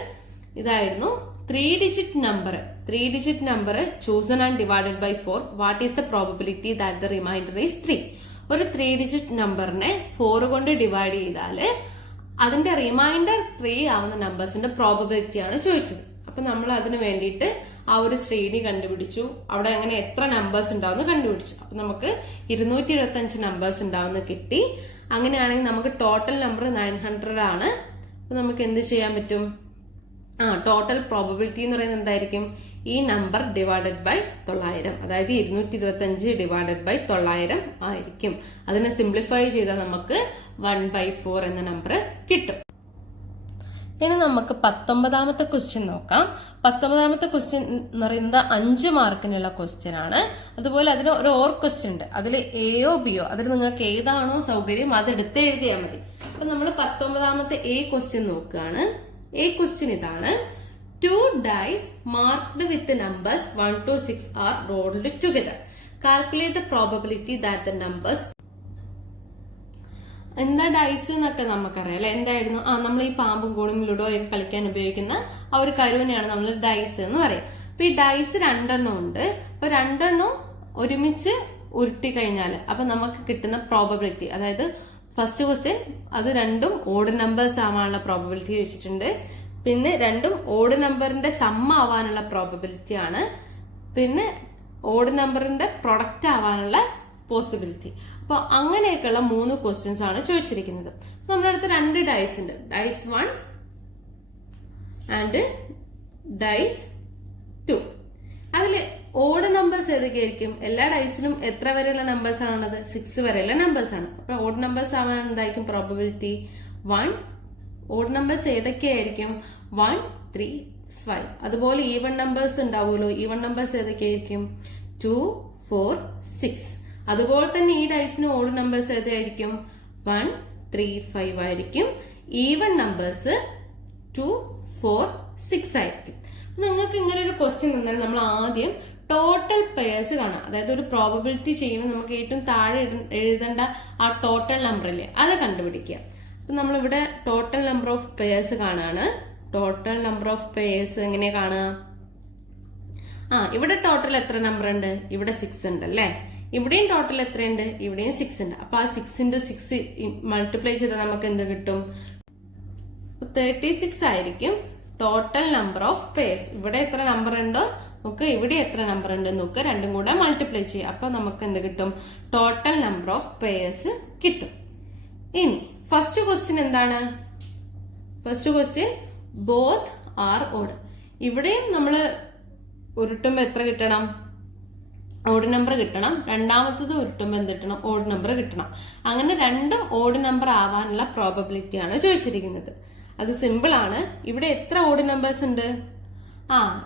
ഇതായിരുന്നു, 3 digit number chosen and divided by 4. What is the probability that the remainder is 3? ഒരു 3 ഡിജിറ്റ് നമ്പറിനെ 4 കൊണ്ട് ഡിവൈഡ് ചെയ്താല് അതിന്റെ റിമൈൻഡർ 3 ആവുന്ന നമ്പേഴ്സിന്റെ പ്രോബബിലിറ്റി ആണ് ചോദിച്ചത്. അപ്പൊ നമ്മൾ അതിന് വേണ്ടിയിട്ട് ആ ഒരു ശ്രേണി കണ്ടുപിടിച്ചു. അവിടെ അങ്ങനെ എത്ര നമ്പേഴ്സ് ഉണ്ടാവുമെന്ന് കണ്ടുപിടിച്ചു. അപ്പൊ നമുക്ക് 225 നമ്പേഴ്സ് ഉണ്ടാവുന്ന കിട്ടി. അങ്ങനെയാണെങ്കിൽ നമുക്ക് ടോട്ടൽ നമ്പർ 900 ആണ്. അപ്പൊ നമുക്ക് എന്ത് ചെയ്യാൻ പറ്റും? ടോട്ടൽ പ്രോബബിലിറ്റി എന്ന് പറയുന്നത് എന്തായിരിക്കും? ഈ നമ്പർ ഡിവൈഡഡ് ബൈ 900, അതായത് 225 ഡിവൈഡഡ് ബൈ 900 ആയിരിക്കും. അതിനെ സിംപ്ലിഫൈ ചെയ്താൽ നമുക്ക് 1/4 എന്ന നമ്പർ കിട്ടും. ഇനി നമുക്ക് 19ാമത്തെ ക്വസ്റ്റ്യൻ നോക്കാം. 19ാമത്തെ ക്വസ്റ്റ്യൻ എന്ന് പറയുന്നത് 5 മാർക്കിനുള്ള ക്വസ്റ്റ്യൻ ആണ്. അതുപോലെ അതിന് ഒരു ഓർ ക്വസ്റ്റ്യൻ ഉണ്ട്. അതിൽ എയോ ബിയോ, അതിൽ നിങ്ങൾക്ക് ഏതാണോ സൗകര്യം അതെടുത്ത് എഴുതിയാൽ മതി. അപ്പൊ നമ്മൾ 19ാമത്തെ എ ക്വസ്റ്റ്യൻ നോക്കുകയാണ്. എ ക്വസ്റ്റ്യൻ ഇതാണ്: 2 dice marked with the numbers 1 to 6 are rolled together. Calculate the probability that the numbers. എന്താ ഡൈസ് എന്നൊക്കെ നമുക്കറിയാം അല്ലെ. എന്തായിരുന്നു? നമ്മൾ ഈ പാമ്പും കോണിയും ലുഡോ ഒക്കെ കളിക്കാൻ ഉപയോഗിക്കുന്ന ആ ഒരു കരുവിനെയാണ് നമ്മൾ ഡൈസ് എന്ന് പറയും. അപ്പൊ ഈ ഡൈസ് 2 ഉണ്ട്. അപ്പൊ 2 ഒരുമിച്ച് ഉരുട്ടി കഴിഞ്ഞാൽ അപ്പൊ നമുക്ക് കിട്ടുന്ന പ്രോബബിലിറ്റി, അതായത് ഫസ്റ്റ് ക്വസ്റ്റ്യൻ അത് 2 ഓഡ് നമ്പേഴ്സ് ആവാനുള്ള പ്രോബബിലിറ്റി വെച്ചിട്ടുണ്ട്. പിന്നെ 2 ഓഡ് നമ്പറിന്റെ സം ആവാനുള്ള പ്രോബബിലിറ്റി ആണ്. പിന്നെ ഓഡ് നമ്പറിന്റെ പ്രൊഡക്റ്റ് ആവാനുള്ള പോസിബിലിറ്റി. അപ്പൊ അങ്ങനെയൊക്കെയുള്ള 3 ക്വസ്റ്റ്യൻസ് ആണ് ചോദിച്ചിരിക്കുന്നത്. നമ്മുടെ അടുത്ത് 2 ഡൈസ് ഉണ്ട്, ഡൈസ് 1 ആൻഡ് ഡൈസ് 2. അതിൽ ഓഡ് നമ്പേഴ്സ് ഏതൊക്കെയായിരിക്കും? എല്ലാ ഡൈസിലും എത്ര വരെയുള്ള നമ്പേഴ്സ് ആണുള്ളത്? 6 വരെയുള്ള നമ്പേഴ്സ് ആണ്. അപ്പൊ ഓഡ് നമ്പേഴ്സ് ആവാൻ എന്തായിരിക്കും പ്രോബബിലിറ്റി? 1. Odd numbers ഏതൊക്കെയായിരിക്കും? 1, 3, 5. അതുപോലെ ഈവൺ നമ്പേഴ്സ് ഉണ്ടാവുമല്ലോ. ഈവൺ നമ്പേഴ്സ് ഏതൊക്കെയായിരിക്കും? 2, 4, 6. അതുപോലെ തന്നെ ഈ ഡൈസിന് ഓഡ് നമ്പേഴ്സ് ഏതായിരിക്കും? 1, 3, 5 ആയിരിക്കും. ഈവൻ നമ്പേഴ്സ് 2, 4, 6 ആയിരിക്കും. നിങ്ങൾക്ക് ഇങ്ങനെ ഒരു ക്വസ്റ്റ്യൻ തന്നാൽ നമ്മൾ ആദ്യം ടോട്ടൽ പെയർസ് കാണാം. അതായത് ഒരു പ്രോബബിലിറ്റി ചെയ്യുമ്പോൾ നമുക്ക് ഏറ്റവും താഴെ എഴുതേണ്ട ആ ടോട്ടൽ നമ്പർ അല്ലേ, അത് കണ്ടുപിടിക്കുക. അപ്പൊ നമ്മളിവിടെ ടോട്ടൽ നമ്പർ ഓഫ് പെയർസ് കാണാണ്. ടോട്ടൽ നമ്പർ ഓഫ് പെയർസ് എങ്ങനെയാ കാണുക? ഇവിടെ ടോട്ടൽ എത്ര നമ്പർ ഉണ്ട്? ഇവിടെ 6 ഉണ്ട് അല്ലേ. ഇവിടെയും ടോട്ടൽ എത്രയുണ്ട്? ഇവിടെയും 6 ഉണ്ട്. അപ്പൊ ആ 6 into 6 മൾട്ടിപ്ലൈ ചെയ്താൽ നമുക്ക് എന്ത് കിട്ടും? 36 ആയിരിക്കും ടോട്ടൽ നമ്പർ ഓഫ് പെയർസ്. ഇവിടെ എത്ര നമ്പർ ഉണ്ടോ നോക്ക്, ഇവിടെ എത്ര നമ്പർ ഉണ്ട് നോക്ക്, രണ്ടും കൂടെ മൾട്ടിപ്ലൈ ചെയ്യുക. അപ്പൊ നമുക്ക് എന്ത് കിട്ടും? ടോട്ടൽ നമ്പർ ഓഫ് പെയർസ് കിട്ടും. ഇനി ഫസ്റ്റ് ക്വസ്റ്റ്യൻ എന്താണ്? First question both are odd. ഇവിടെയും നമ്മൾ ഉരുട്ടുമ്പോ എത്ര കിട്ടണം? ഓഡ് നമ്പർ കിട്ടണം. രണ്ടാമത്തത് ഉരുട്ടുമ്പോ എന്ത് കിട്ടണം? ഓഡ് നമ്പർ കിട്ടണം. അങ്ങനെ രണ്ടും ഓഡ് നമ്പർ ആവാനുള്ള പ്രോബബിലിറ്റി ആണ് ചോദിച്ചിരിക്കുന്നത്. അത് സിമ്പിൾ ആണ്. ഇവിടെ എത്ര ഓഡ് നമ്പേഴ്സ് ഉണ്ട്?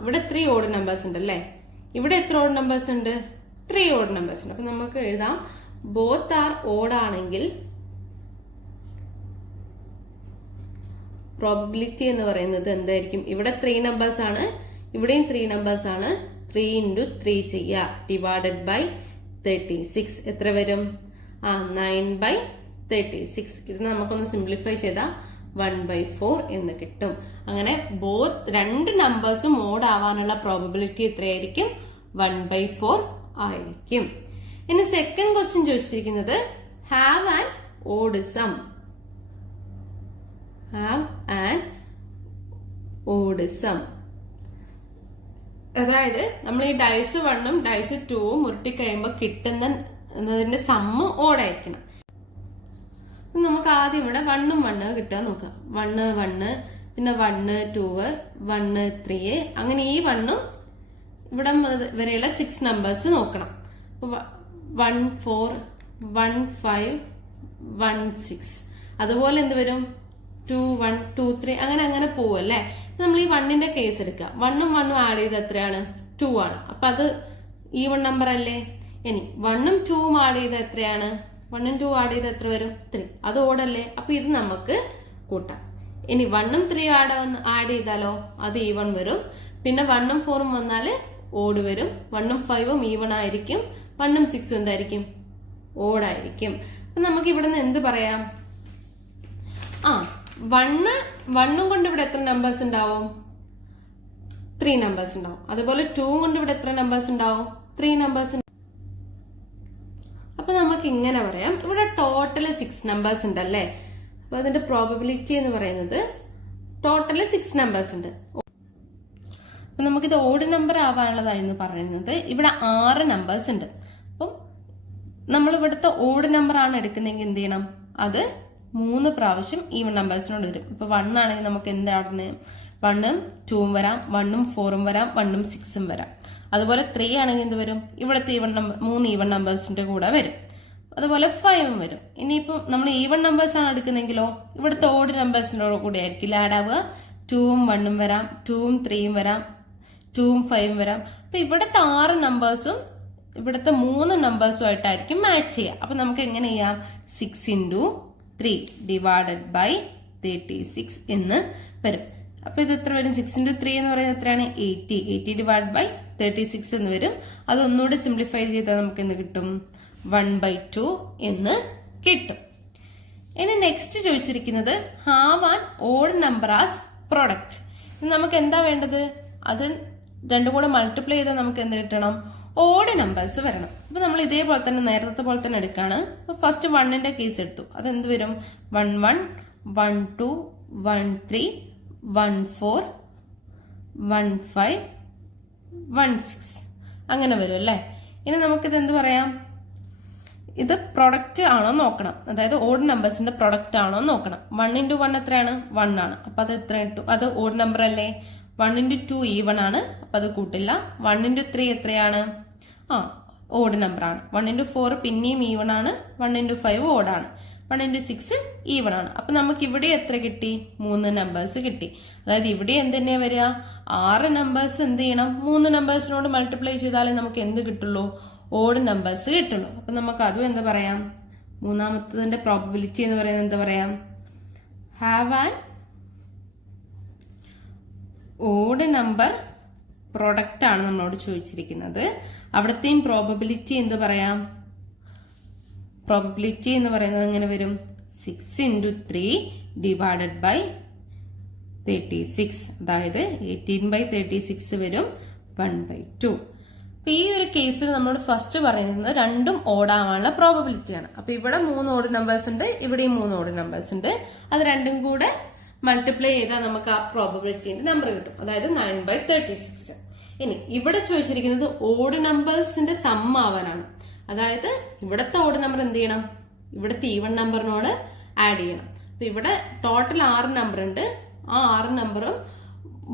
ഇവിടെ 3 ഓഡ് നമ്പേഴ്സ് ഉണ്ട് അല്ലേ. ഇവിടെ എത്ര ഓഡ് നമ്പേഴ്സ് ഉണ്ട്? 3 ഓഡ് നമ്പേഴ്സ് ഉണ്ട്. അപ്പൊ നമുക്ക് എഴുതാം ബോത്ത് ആർ ഓഡ് ആണെങ്കിൽ പ്രോബബിലിറ്റി എന്ന് പറയുന്നത് എന്തായിരിക്കും? ഇവിടെ 3 നമ്പേഴ്സ് ആണ്, ഇവിടെയും 3 നമ്പേഴ്സ് ആണ്. 3 into 3 ചെയ്യുക, ഡിവൈഡഡ് ബൈ 36. എത്ര വരും? 9/36. ഇത് നമുക്കൊന്ന് സിംപ്ലിഫൈ ചെയ്താൽ 1/4 എന്ന് കിട്ടും. അങ്ങനെ രണ്ട് നമ്പേഴ്സും ഓഡ് ആവാനുള്ള പ്രോബബിലിറ്റി എത്രയായിരിക്കും? 1/4 ആയിരിക്കും. ഇനി സെക്കൻഡ് ക്വസ്റ്റ്യൻ ചോദിച്ചിരിക്കുന്നത് have an odd sum. Have an odd sum. അതായത് നമ്മൾ ഈ ഡൈസ് 1ഉം ഡൈസ് 2ഉം ഉരുട്ടിക്കഴിയുമ്പോൾ കിട്ടുന്നതിന്റെ സമ്മ് ഓടായിരിക്കണം. നമുക്ക് ആദ്യം ഇവിടെ 1ഉം 1 കിട്ടാൻ നോക്കാം. 1, 1, പിന്നെ 1, 2, 1, 3, അങ്ങനെ ഈ 1ഉം ഇവിടെ വരെയുള്ള 6 നമ്പേഴ്സ് നോക്കണം. 1, 4, 1, 5, 1, 6. അതുപോലെ എന്ത് വരും? 2, 1, 2, 3 അങ്ങനെ പോവല്ലേ. നമ്മൾ ഈ 1ന്റെ കേസ് എടുക്കുക. 1ഉം 1ഉം ആഡ് ചെയ്ത് എത്രയാണ്? 2 ആണ്. അപ്പൊ അത് ഈവൺ നമ്പർ അല്ലേ. ഇനി 1ഉം 2ഉം ആഡ് ചെയ്ത് എത്രയാണ്? 1ഉം 2 ആഡ് ചെയ്ത് എത്ര വരും? 3. അത് ഓടല്ലേ. അപ്പൊ ഇത് നമുക്ക് കൂട്ടാം. ഇനി 1ഉം 3 ആഡ് ചെയ്താലോ അത് ഈവൺ വരും. പിന്നെ 1ഉം 4ഉം വന്നാല് ഓട് വരും. 1ഉം 5ഉം ഈവൺ ആയിരിക്കും. 1ഉം 6ഉം എന്തായിരിക്കും? ഓടായിരിക്കും. അപ്പൊ നമുക്ക് ഇവിടെ നിന്ന് എന്ത് പറയാം? 1ഉം കൊണ്ട് ഇവിടെ എത്ര നമ്പേഴ്സ് ഉണ്ടാവും? 3 നമ്പേഴ്സ് ഉണ്ടാവും. അതുപോലെ 2ഉം കൊണ്ട് ഇവിടെ എത്ര നമ്പേഴ്സ് ഉണ്ടാവും? 3 നമ്പേഴ്സ്. അപ്പൊ നമുക്ക് ഇങ്ങനെ പറയാം, ഇവിടെ ടോട്ടല് 6 നമ്പേഴ്സ് ഉണ്ട് അല്ലേ. അപ്പൊ അതിന്റെ പ്രോബബിലിറ്റി എന്ന് പറയുന്നത് ടോട്ടല് 6 നമ്പേഴ്സ് ഉണ്ട്. അപ്പൊ നമുക്കിത് ഓഡ് നമ്പർ ആവാനുള്ളതായിരുന്നു പറയുന്നത്. ഇവിടെ 6 നമ്പേഴ്സ് ഉണ്ട്. അപ്പം നമ്മൾ ഇവിടുത്തെ ഓഡ് നമ്പർ ആണ് എടുക്കുന്നതെങ്കിൽ എന്ത് ചെയ്യണം? അത് 3 പ്രാവശ്യം ഈവൺ നമ്പേഴ്സിനോട് വരും. ഇപ്പൊ 1 ആണെങ്കിൽ നമുക്ക് എന്താണ്? 1ഉം 2ഉം വരാം, 1ഉം 4ഉം വരാം, 1ഉം 6ഉം വരാം. അതുപോലെ 3 ആണെങ്കിൽ എന്ത് വരും? ഇവിടുത്തെ 3 ഈവൺ നമ്പേഴ്സിന്റെ കൂടെ വരും. അതുപോലെ 5ഉം വരും. ഇനിയിപ്പം നമ്മൾ ഈവൺ നമ്പേഴ്സ് ആണ് എടുക്കുന്നെങ്കിലോ ഇവിടുത്തെ ഓഡ് നമ്പേഴ്സിന്റെ കൂടെ ആയിരിക്കില്ല ആഡ് ആവുക. 2ഉം 1ഉം വരാം, 2ഉം 3ഉം വരാം, 2ഉം 5ഉം വരാം. അപ്പൊ ഇവിടുത്തെ 6 നമ്പേഴ്സും ഇവിടുത്തെ 3 നമ്പേഴ്സും ആയിട്ടായിരിക്കും മാച്ച് ചെയ്യുക. അപ്പൊ നമുക്ക് എങ്ങനെ ചെയ്യാം? 6 into 3 ഡിവൈഡഡ് ബൈ 36 എന്ന് വരും. അപ്പൊ ഇത് എത്ര വരും? 6 into 3 എന്ന് പറയുന്നത് എത്രയാണ്? 80. 80 ഡിവൈഡ് ബൈ 36 എന്ന് വരും. അത് ഒന്നുകൂടി സിംപ്ലിഫൈ ചെയ്താൽ നമുക്ക് എന്ത് കിട്ടും? 1/2 എന്ന് കിട്ടും. ഇനി നെക്സ്റ്റ് ചോദിച്ചിരിക്കുന്നത് have an odd number as product. നമുക്ക് എന്താ വേണ്ടത്? അത് രണ്ടും കൂടെ മൾട്ടിപ്ലൈ ചെയ്താൽ നമുക്ക് എന്ത് കിട്ടണം? ഓഡ് നമ്പേഴ്സ് വരണം. അപ്പൊ നമ്മൾ ഇതേപോലെ തന്നെ നേരത്തെ പോലെ തന്നെ എടുക്കാണ്. ഫസ്റ്റ് 1ന്റെ കേസ് എടുത്തു. അതെന്ത് വരും? 1, 1, 1, 2, 1, 3, 1, 4, 1, 5, 1, 6 അങ്ങനെ വരും അല്ലേ. ഇനി നമുക്കിത് എന്ത് പറയാം? ഇത് പ്രൊഡക്റ്റ് ആണോ നോക്കണം. അതായത് ഓഡ് നമ്പേഴ്സിന്റെ പ്രൊഡക്റ്റ് ആണോ നോക്കണം. 1 into 1 എത്രയാണ്? 1 ആണ്. അപ്പൊ അത് എത്ര കിട്ടും? അത് ഓഡ് നമ്പർ അല്ലേ. 1 into 2 ഈവൺ ആണ്. അപ്പൊ അത് കൂട്ടില്ല. 1 into 3 എത്രയാണ്? ഓഡ് നമ്പർ ആണ്. 1 into 4 പിന്നെയും ഈവൺ ആണ്. 1 into 5 ഓടാണ്. 1 into 6 ഈവൺ ആണ്. അപ്പൊ നമുക്ക് ഇവിടെ എത്ര കിട്ടി? 3 നമ്പേഴ്സ് കിട്ടി. അതായത് ഇവിടെ എന്ത് തന്നെയാ വരിക? 6 നമ്പേഴ്സ് എന്ത് ചെയ്യണം? 3 നമ്പേഴ്സിനോട് മൾട്ടിപ്ലൈ ചെയ്താലേ നമുക്ക് എന്ത് കിട്ടുള്ളൂ? ഓഡ് നമ്പേഴ്സ് കിട്ടുള്ളൂ. അപ്പൊ നമുക്ക് അതും എന്താ പറയാം, മൂന്നാമത്തതിന്റെ പ്രോബബിലിറ്റി എന്ന് പറയുന്നത് എന്താ പറയാം, have an odd number product ആണ് നമ്മളോട് ചോദിച്ചിരിക്കുന്നത്. അവിടത്തെയും പ്രോബബിലിറ്റി എന്ത് പറയാം, പ്രോബബിലിറ്റി എന്ന് പറയുന്നത് എങ്ങനെ വരും, 6 into 3 ഡിവൈഡഡ് ബൈ 36, അതായത് 18/36 വരും 1/2. അപ്പൊ ഈ ഒരു കേസിൽ നമ്മൾ ഫസ്റ്റ് പറയുന്നത് രണ്ടും ഓടാവാനുള്ള പ്രോബബിലിറ്റി ആണ്. അപ്പൊ ഇവിടെ 3 ഓഡ് നമ്പേഴ്സ് ഉണ്ട്, ഇവിടെയും 3 ഓഡ് നമ്പേഴ്സ് ഉണ്ട്. അത് രണ്ടും കൂടെ മൾട്ടിപ്ലൈ ചെയ്താൽ നമുക്ക് ആ പ്രോബബിലിറ്റിന്റെ നമ്പർ കിട്ടും, അതായത് 9/36. ഇനി ഇവിടെ ചോദിച്ചിരിക്കുന്നത് ഓഡ് നമ്പേഴ്സിന്റെ സം ആവാനാണ്. അതായത് ഇവിടത്തെ ഓഡ് നമ്പർ എന്ത് ചെയ്യണം, ഇവിടുത്തെ ഈവൺ നമ്പറിനോട് ആഡ് ചെയ്യണം. അപ്പൊ ഇവിടെ ടോട്ടൽ 6 നമ്പർ ഉണ്ട്, ആ 6 നമ്പറും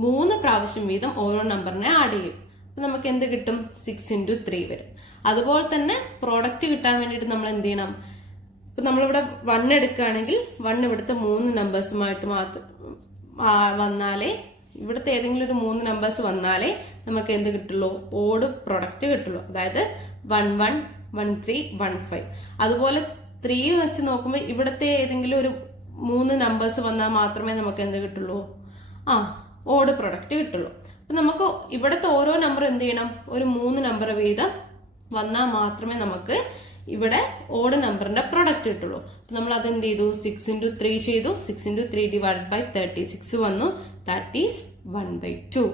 3 പ്രാവശ്യം വീതം ഓരോ നമ്പറിനെ ആഡ് ചെയ്യും. അപ്പൊ നമുക്ക് എന്ത് കിട്ടും, 6 into 3 വരും. അതുപോലെ തന്നെ പ്രോഡക്റ്റ് കിട്ടാൻ വേണ്ടിയിട്ട് നമ്മൾ എന്ത് ചെയ്യണം, ഇപ്പൊ നമ്മളിവിടെ 1 എടുക്കുകയാണെങ്കിൽ 1 ഇവിടുത്തെ 3 നമ്പേഴ്സുമായിട്ട് മാത്രം വന്നാലേ, ഇവിടുത്തെ ഏതെങ്കിലും ഒരു 3 നമ്പേഴ്സ് വന്നാലേ നമുക്ക് എന്ത് കിട്ടുള്ളൂ, ഓഡ് പ്രൊഡക്റ്റ് കിട്ടുള്ളൂ. അതായത് 1 1 1 3 1 5. അതുപോലെ 3 വെച്ച് നോക്കുമ്പോൾ ഇവിടുത്തെ ഏതെങ്കിലും ഒരു 3 നമ്പേഴ്സ് വന്നാൽ മാത്രമേ നമുക്ക് എന്ത് കിട്ടുള്ളൂ, ഓഡ് പ്രൊഡക്റ്റ് കിട്ടുള്ളൂ. അപ്പൊ നമുക്ക് ഇവിടുത്തെ ഓരോ നമ്പർ എന്ത് ചെയ്യണം, ഒരു 3 നമ്പർ വീതം വന്നാൽ മാത്രമേ നമുക്ക് ഇവിടെ ഓഡ് നമ്പറിന്റെ പ്രൊഡക്റ്റ് കിട്ടുള്ളൂ. നമ്മൾ അത് എന്ത് ചെയ്തു, 6 into 3 ചെയ്തു. 6 into 3 ഡിവൈഡഡ് ബൈ 36 വന്നു, ദാറ്റ് ഈസ് 1/2.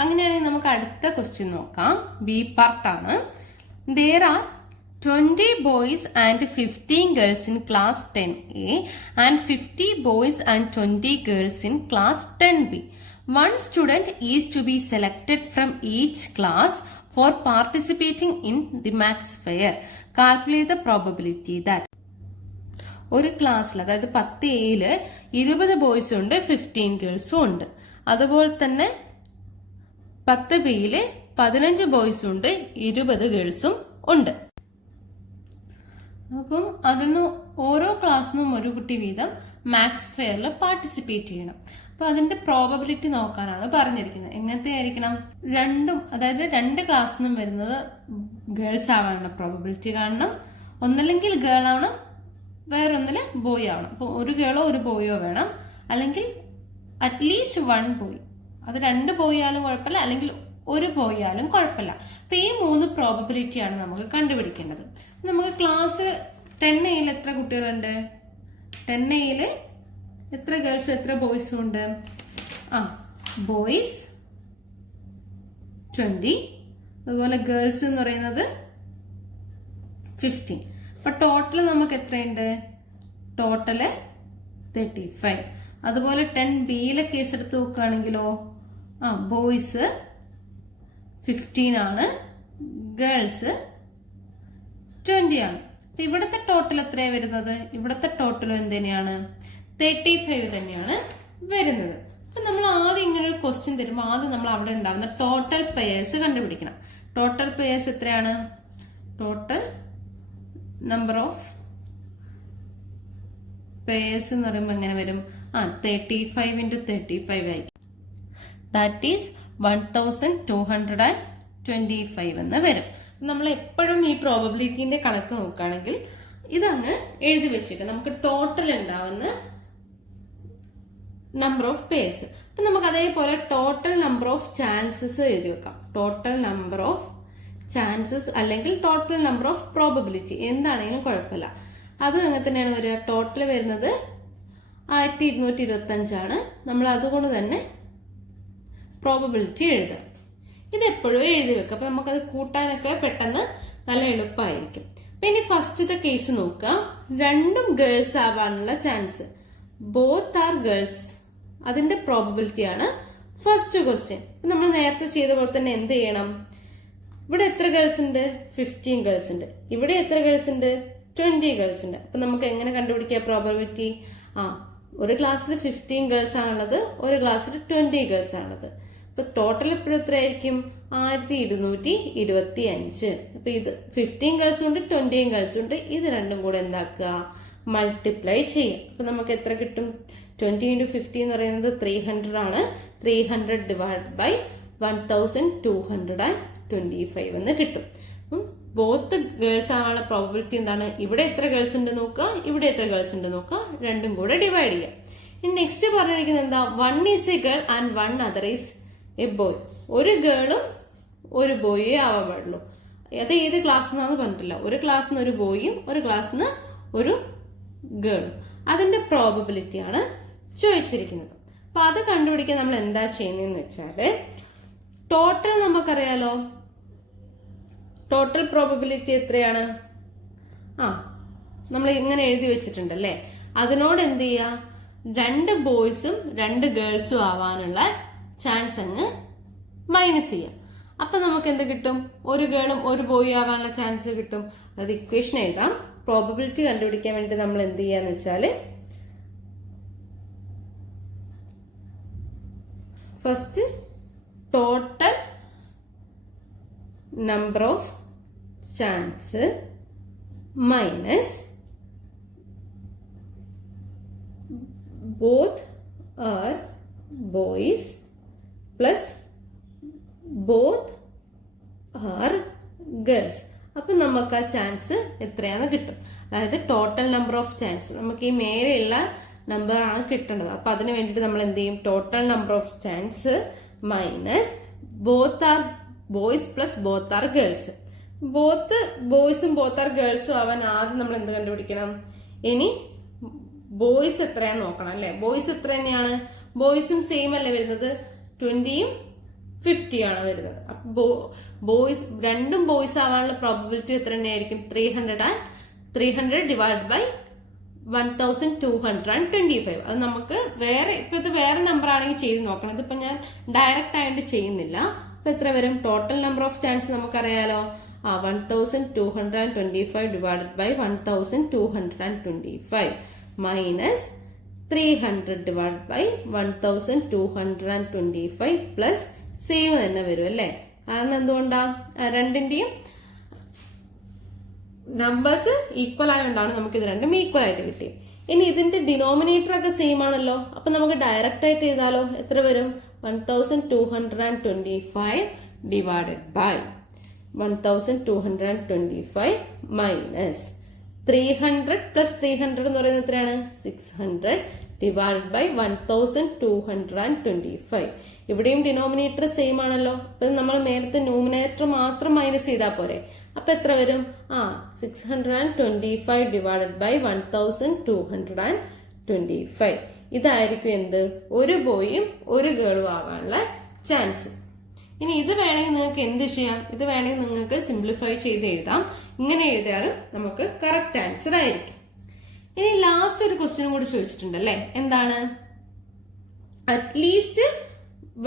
അങ്ങനെയാണെങ്കിൽ നമുക്ക് അടുത്ത ക്വസ്റ്റ്യൻ നോക്കാം. ബി പാർട്ട് ആണ്. There are 20 boys and 15 girls in class 10A and 50 boys and 20 girls in class 10B. One student is to be selected from each class for participating in the maths fair. Calculate the probability that. ഒരു ക്ലാസ്സിൽ, അതായത് 10Aയില് 20 ബോയ്സും ഉണ്ട് 15 ഗേൾസും ഉണ്ട്. അതുപോലെ തന്നെ 10Bയില് 15 ബോയ്സും ഉണ്ട് 20 ഗേൾസും ഉണ്ട്. അപ്പം അതിന് ഓരോ ക്ലാസ്സിനും ഒരു കുട്ടി വീതം മാത്സ് ഫെയറിൽ പാർട്ടിസിപ്പേറ്റ് ചെയ്യണം. അപ്പൊ അതിന്റെ പ്രോബബിലിറ്റി നോക്കാനാണ് പറഞ്ഞിരിക്കുന്നത്. എങ്ങനത്തെ ആയിരിക്കണം, രണ്ടും, അതായത് 2 ക്ലാസ്സിനും വരുന്നത് ഗേൾസ് ആവാനുള്ള പ്രോബബിലിറ്റി കാണണം. ഒന്നല്ലെങ്കിൽ ഗേൾ ആവണം, വേറൊന്നില് ബോയ് ആവണം. അപ്പൊ ഒരു ഗേളോ ഒരു ബോയോ വേണം, അല്ലെങ്കിൽ അറ്റ്ലീസ്റ്റ് 1 ബോയ്. അത് 2 ബോയ് ആയാലും കുഴപ്പമില്ല, അല്ലെങ്കിൽ ഒരു ബോയ് ആയാലും കുഴപ്പമില്ല. അപ്പൊ ഈ 3 പ്രോബബിലിറ്റിയാണ് നമുക്ക് കണ്ടുപിടിക്കേണ്ടത്. നമുക്ക് ക്ലാസ് 10Aയിൽ എത്ര കുട്ടികളുണ്ട്, 10Aയില് എത്ര ഗേൾസും എത്ര ബോയ്സും ഉണ്ട്, ബോയ്സ് 20, അതുപോലെ ഗേൾസ് എന്ന് പറയുന്നത് 15. അപ്പൊ ടോട്ടൽ നമുക്ക് എത്രയുണ്ട്, ടോട്ടല് 35. അതുപോലെ 10Bയിലെ കേസ് എടുത്ത് നോക്കുകയാണെങ്കിലോ, ബോയ്സ് 15 ആണ്, ഗേൾസ് 20 ആണ്. അപ്പൊ ഇവിടുത്തെ ടോട്ടൽ എത്രയാണ് വരുന്നത്, ഇവിടുത്തെ ടോട്ടലും എന്ത് തന്നെയാണ്, 35 തന്നെയാണ് വരുന്നത്. അപ്പൊ നമ്മൾ ആദ്യം ഇങ്ങനെ ഒരു ക്വസ്റ്റ്യൻ തരുമ്പോൾ ആദ്യം നമ്മൾ അവിടെ ഉണ്ടാവുന്ന ടോട്ടൽ പെയേഴ്സ് കണ്ടുപിടിക്കണം. ടോട്ടൽ പെയേഴ്സ് എത്രയാണ്, ടോട്ടൽ നമ്പർ ഓഫ് പെയേഴ്സ് എന്ന് പറയുമ്പോൾ എങ്ങനെ വരും, 35 into 35 ആയിരിക്കും. ദാറ്റ് ഈസ് 1225 എന്ന് വരും. നമ്മൾ എപ്പോഴും ഈ പ്രോബബിലിറ്റിന്റെ കണക്ക് നോക്കുകയാണെങ്കിൽ ഇതങ്ങ് എഴുതി വെച്ചിട്ട് നമുക്ക് ടോട്ടൽ ഉണ്ടാവുന്ന നമ്പർ ഓഫ് പെയേഴ്സ്. അപ്പൊ നമുക്ക് അതേപോലെ ടോട്ടൽ നമ്പർ ഓഫ് ചാൻസസ് എഴുതി വെക്കാം. ടോട്ടൽ നമ്പർ ഓഫ് ചാൻസസ് അല്ലെങ്കിൽ ടോട്ടൽ നമ്പർ ഓഫ് പ്രോബബിലിറ്റി എന്താണെങ്കിലും കുഴപ്പമില്ല. അതും അങ്ങനെ തന്നെയാണ് വരിക. ടോട്ടൽ വരുന്നത് 1225 ആണ്. നമ്മൾ അതുകൊണ്ട് തന്നെ പ്രോബബിലിറ്റി എഴുതുക. ഇതെപ്പോഴും എഴുതി വെക്കുക. അപ്പൊ നമുക്കത് കൂട്ടാനൊക്കെ പെട്ടെന്ന് നല്ല എളുപ്പമായിരിക്കും. അപ്പൊ ഇനി ഫസ്റ്റത്തെ കേസ് നോക്കുക. രണ്ടും ഗേൾസ് ആവാനുള്ള ചാൻസ്, ബോത്ത് ആർ ഗേൾസ്, അതിന്റെ പ്രോബബിലിറ്റി ആണ് ഫസ്റ്റ് ക്വസ്റ്റ്യൻ. നമ്മൾ നേരത്തെ ചെയ്ത പോലെ തന്നെ എന്ത് ചെയ്യണം, ഇവിടെ എത്ര ഗേൾസ് ഉണ്ട്, 15 ഗേൾസ് ഉണ്ട്. ഇവിടെ എത്ര ഗേൾസ് ഉണ്ട്, 20 ഗേൾസ് ഉണ്ട്. അപ്പൊ നമുക്ക് എങ്ങനെ കണ്ടുപിടിക്കുക പ്രോബബിലിറ്റി, ഒരു ക്ലാസ്സിൽ 15 ഗേൾസ് ആണുള്ളത്, ഒരു ക്ലാസ്സിൽ 20 ഗേൾസ് ആണുള്ളത്. അപ്പൊ ടോട്ടൽ എപ്പോഴും എത്ര ആയിരിക്കും, 1225. അപ്പൊ ഇത് 15 ഗേൾസും ഉണ്ട് 20 ഗേൾസും ഉണ്ട്. ഇത് രണ്ടും കൂടെ എന്താക്കുക, മൾട്ടിപ്ലൈ ചെയ്യും. അപ്പൊ നമുക്ക് എത്ര കിട്ടും, 20 into 50 എന്ന് പറയുന്നത് 300 ആണ്. 300 ഡിവൈഡ് ബൈ 1225 25 എന്ന് കിട്ടും. ബോത്ത് ഗേൾസ് ആവാനുള്ള പ്രോബബിലിറ്റി എന്താണ്? ഇവിടെ എത്ര ഗേൾസ് ഉണ്ട് നോക്കുക, ഇവിടെ എത്ര ഗേൾസ് ഉണ്ട് നോക്കുക, രണ്ടും കൂടെ ഡിവൈഡ് ചെയ്യുക. ഇനി നെക്സ്റ്റ് പറഞ്ഞിരിക്കുന്നത് എന്താ? 1 is A girl and 1 other is A boy. ഒരു ഗേളും ഒരു ബോയേ ആവാൻ പാടുള്ളൂ. അത് ഏത് ക്ലാസ് എന്നാന്ന് പറഞ്ഞിട്ടില്ല. ഒരു ക്ലാസ്സിന് ഒരു ബോയും ഒരു ക്ലാസ്സിന് ഒരു ഗേളും. അതിന്റെ പ്രോബബിലിറ്റി ആണ് ചോദിച്ചിരിക്കുന്നത്. അപ്പൊ അത് കണ്ടുപിടിക്കാൻ നമ്മൾ എന്താ ചെയ്യുന്നതെന്ന് വെച്ചാല്, ടോട്ടൽ നമുക്കറിയാലോ, ടോട്ടൽ പ്രോബബിലിറ്റി എത്രയാണ്? നമ്മൾ ഇങ്ങനെ എഴുതി വെച്ചിട്ടുണ്ടല്ലേ. അതിനോട് എന്ത് ചെയ്യാ? 2 ബോയ്സും 2 ഗേൾസും ആവാനുള്ള ചാൻസ് അങ്ങ് മൈനസ് ചെയ്യാം. അപ്പൊ നമുക്ക് എന്ത് കിട്ടും? ഒരു ഗേളും ഒരു ബോയും ആവാനുള്ള ചാൻസ് കിട്ടും. അത് ഇക്വേഷൻ എഴുതാം. പ്രോബബിലിറ്റി കണ്ടുപിടിക്കാൻ വേണ്ടി നമ്മൾ എന്ത് ചെയ്യാന്ന് വെച്ചാല്, first total number of chance minus both are boys plus both are girls. അപ്പൊ നമുക്ക് ആ ചാൻസ് എത്രയാന്ന് കിട്ടും. അതായത് ടോട്ടൽ നമ്പർ ഓഫ് ചാൻസ്, നമുക്ക് ഈ മേലെയുള്ള നമ്പർ ആണ് കിട്ടേണ്ടത്. അപ്പൊ അതിന് വേണ്ടിട്ട് നമ്മൾ എന്ത് ചെയ്യും? Total number of chance minus both are boys plus both are girls. Both ബോയ്സും ബോത്ത് ആർ ഗേൾസും ആവാൻ ആദ്യം നമ്മൾ എന്ത് കണ്ടുപിടിക്കണം? ഇനി ബോയ്സ് എത്രയാന്ന് നോക്കണം അല്ലെ. ബോയ്സ് എത്ര തന്നെയാണ്? ബോയ്സും സെയിം അല്ലേ വരുന്നത്? 20യും 50 ആണ് വരുന്നത്. അപ്പൊ ബോയ്സ് രണ്ടും ബോയ്സ് ആവാനുള്ള പ്രോബബിലിറ്റി എത്ര തന്നെയായിരിക്കും? 300 ഡിവൈഡ് ബൈ 1225. അത് നമുക്ക് വേറെ, ഇപ്പൊ ഇത് വേറെ നമ്പർ ആണെങ്കിൽ ചെയ്ത് നോക്കണം. ഇതിപ്പോ ഞാൻ ഡയറക്റ്റ് ആയിട്ട് ചെയ്യുന്നില്ല. അപ്പൊ എത്ര വരും? ടോട്ടൽ നമ്പർ ഓഫ് ചാൻസ് നമുക്കറിയാലോ. 1225 divided by 1225 minus 300 divide by 1225 plus same തന്നെ വരും അല്ലേ. കാരണം എന്തുകൊണ്ടാ? രണ്ടിന്റെയും നമ്പേഴ്സ് ഈക്വൽ ആയതുകൊണ്ടാണ് നമുക്ക് ഇത് രണ്ടും ഈക്വൽ ആയിട്ട് കിട്ടിയത്. ഇനി ഇതിന്റെ ഡിനോമിനേറ്റർ ഒക്കെ സെയിം ആണല്ലോ. അപ്പൊ നമുക്ക് ഡയറക്റ്റ് ആയിട്ട് എഴുതാലോ. എത്ര വരും? 1225 ഡിവൈഡഡ് ബൈ 1225 മൈനസ് 300 പ്ലസ് 300 എന്ന് പറയുന്നത് എത്രയാണ്? 600 ഡിവൈഡ് ബൈ 1225. ഇവിടെയും ഡിനോമിനേറ്റർ സെയിം ആണല്ലോ. അപ്പൊ നമ്മൾ നേരത്തെ ന്യൂമിനേറ്റർ മാത്രം മൈനസ് ചെയ്താൽ പോരെ. അപ്പൊ എത്ര വരും? 625 ഡിവൈഡഡ് ബൈ 1225. ഇതായിരിക്കും എന്ത്? ഒരു ബോയും ഒരു ഗേളും ആവാനുള്ള ചാൻസ്. ഇനി ഇത് വേണമെങ്കിൽ നിങ്ങൾക്ക് എന്ത് ചെയ്യാം? ഇത് വേണമെങ്കിൽ നിങ്ങൾക്ക് സിംപ്ലിഫൈ ചെയ്ത് എഴുതാം. ഇങ്ങനെ എഴുതിയാലും നമുക്ക് കറക്റ്റ് ആൻസർ ആയിരിക്കും. ഇനി ലാസ്റ്റ് ഒരു ക്വസ്റ്റ്യൻ കൂടി ചോദിച്ചിട്ടുണ്ടല്ലേ. എന്താണ്? അറ്റ്ലീസ്റ്റ്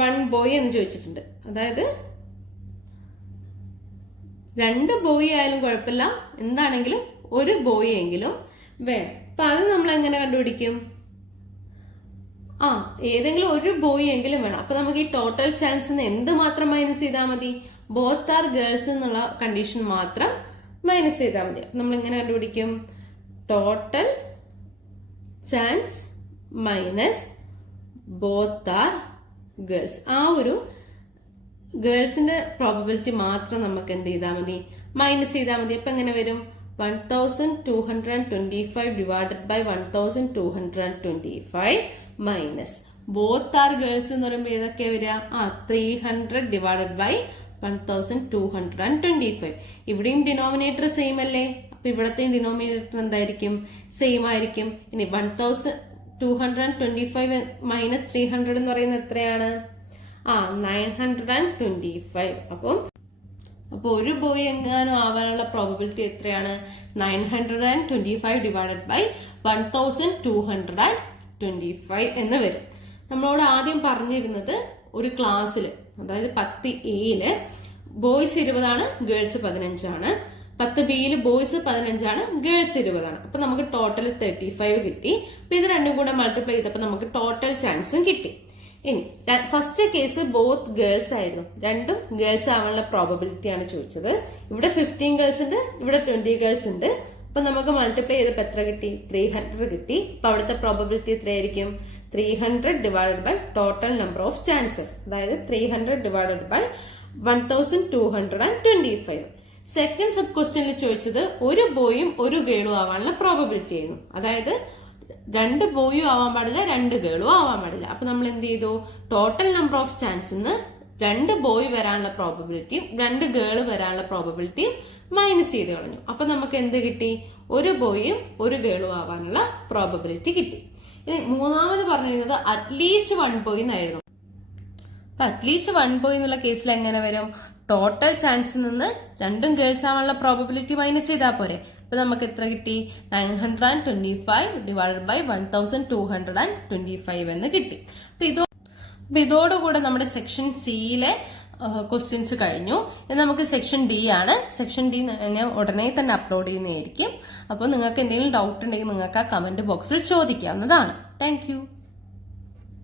1 ബോയ് എന്ന് ചോദിച്ചിട്ടുണ്ട്. അതായത് 2 ബോയ് ആയാലും കുഴപ്പമില്ല, എന്താണെങ്കിലും ഒരു ബോയ് എങ്കിലും വേണം. അപ്പൊ അത് നമ്മൾ എങ്ങനെ കണ്ടുപിടിക്കും? ഏതെങ്കിലും ഒരു ബോയ് എങ്കിലും വേണം. അപ്പൊ നമുക്ക് ഈ ടോട്ടൽ ചാൻസ് എന്ത് മാത്രം മൈനസ് ചെയ്താൽ മതി? ബോത്ത് ആർ ഗേൾസ് എന്നുള്ള കണ്ടീഷൻ മാത്രം മൈനസ് ചെയ്താൽ മതി. നമ്മൾ എങ്ങനെ കണ്ടുപിടിക്കും? Total chance minus both are girls. ആ ഒരു ഗേൾസിന്റെ പ്രോബബിലിറ്റി മാത്രം നമുക്ക് എന്ത് ചെയ്താൽ മതി? മൈനസ് ചെയ്താൽ മതി. അപ്പൊ എങ്ങനെ വരും? 1225 divided by 1225 minus both are girls എന്ന് പറയുമ്പോൾ ഏതൊക്കെയാ വരിക? 300 ഡിവൈഡഡ് ബൈ 1225. ഇവിടെയും ഡിനോമിനേറ്റർ സെയിം അല്ലേ. അപ്പൊ ഇവിടത്തെ ഡിനോമിനേറ്റർ എന്തായിരിക്കും? സെയിം ആയിരിക്കും. ഇനി 1225 മൈനസ് 300 എന്ന് പറയുന്നത് എത്രയാണ്? 925. അപ്പൊ ഒരു ബോയ് എങ്ങാനും ആവാനുള്ള പ്രോബബിലിറ്റി എത്രയാണ്? 925 ഡിവൈഡഡ് ബൈ 1225 എന്ന് വരും. നമ്മളോട് ആദ്യം പറഞ്ഞിരുന്നത് ഒരു ക്ലാസ്സിൽ, അതായത് 10A boys 20 girls 15. 10B boys 15 girls 20. അപ്പൊ നമുക്ക് ടോട്ടൽ 35 കിട്ടി. അപ്പൊ ഇത് രണ്ടും കൂടെ മൾട്ടിപ്ലൈ ചെയ്തപ്പോ നമുക്ക് ടോട്ടൽ ചാൻസും കിട്ടി. ഇനി ഫസ്റ്റ് കേസ് ബോത്ത് ഗേൾസ് ആയിരുന്നു. രണ്ടും ഗേൾസ് ആവാനുള്ള പ്രോബബിലിറ്റി ആണ് ചോദിച്ചത്. ഇവിടെ 15 ഗേൾസ് ഉണ്ട്, ഇവിടെ 20 ഗേൾസ് ഉണ്ട്. അപ്പൊ നമുക്ക് മൾട്ടിപ്ലൈ ചെയ്തപ്പോ എത്ര കിട്ടി? 300 കിട്ടി. അപ്പൊ അവിടുത്തെ പ്രോബബിലിറ്റി എത്രയായിരിക്കും? 300 divided by total number of chances, അതായത് 300 ഡിവൈഡഡ് ബൈ 1225. സെക്കൻഡ് സബ് ക്വസ്റ്റ്യനിൽ ചോദിച്ചത് ഒരു ബോയും ഒരു ഗേളും ആവാനുള്ള പ്രോബബിലിറ്റി ആയിരുന്നു. അതായത് 2 ബോയും ആവാൻ പാടില്ല, 2 ഗേളും ആവാൻ പാടില്ല. അപ്പൊ നമ്മൾ എന്ത് ചെയ്തു, ടോട്ടൽ നമ്പർ ഓഫ് ചാൻസിന്ന് 2 ബോയ് വരാനുള്ള പ്രോബബിലിറ്റിയും 2 ഗേള് വരാനുള്ള പ്രോബബിലിറ്റിയും മൈനസ് ചെയ്ത് കളഞ്ഞു. അപ്പൊ നമുക്ക് എന്ത് കിട്ടി, ഒരു ബോയും ഒരു ഗേളും ആവാനുള്ള പ്രോബബിലിറ്റി കിട്ടി. ഇനി മൂന്നാമത് പറഞ്ഞിരുന്നത് അറ്റ്ലീസ്റ്റ് 1 ബോയ് എന്നായിരുന്നു. അപ്പൊ അറ്റ്ലീസ്റ്റ് 1 ബോയ് എന്നുള്ള കേസിൽ എങ്ങനെ വരും, ടോട്ടൽ ചാൻസിൽ നിന്ന് 2 ഗേൾസ് ആവാനുള്ള പ്രോബബിലിറ്റി മൈനസ് ചെയ്താൽ പോരെ. അപ്പൊ നമുക്ക് എത്ര കിട്ടി, 925 ഡിവൈഡഡ് ബൈ 1225 എന്ന് കിട്ടി. അപ്പൊ ഇതോടുകൂടെ നമ്മുടെ സെക്ഷൻ സിയിലെ ക്വസ്റ്റ്യൻസ് കഴിഞ്ഞു. ഇനി നമുക്ക് സെക്ഷൻ ഡി ആണ്. സെക്ഷൻ ഡി ഞാൻ ഉടനെ തന്നെ അപ്ലോഡ് ചെയ്യുന്നതായിരിക്കും. അപ്പോൾ നിങ്ങൾക്ക് എന്തെങ്കിലും ഡൗട്ട് ഉണ്ടെങ്കിൽ നിങ്ങൾക്ക് ആ കമന്റ് ബോക്സിൽ ചോദിക്കാവുന്നതാണ്. താങ്ക്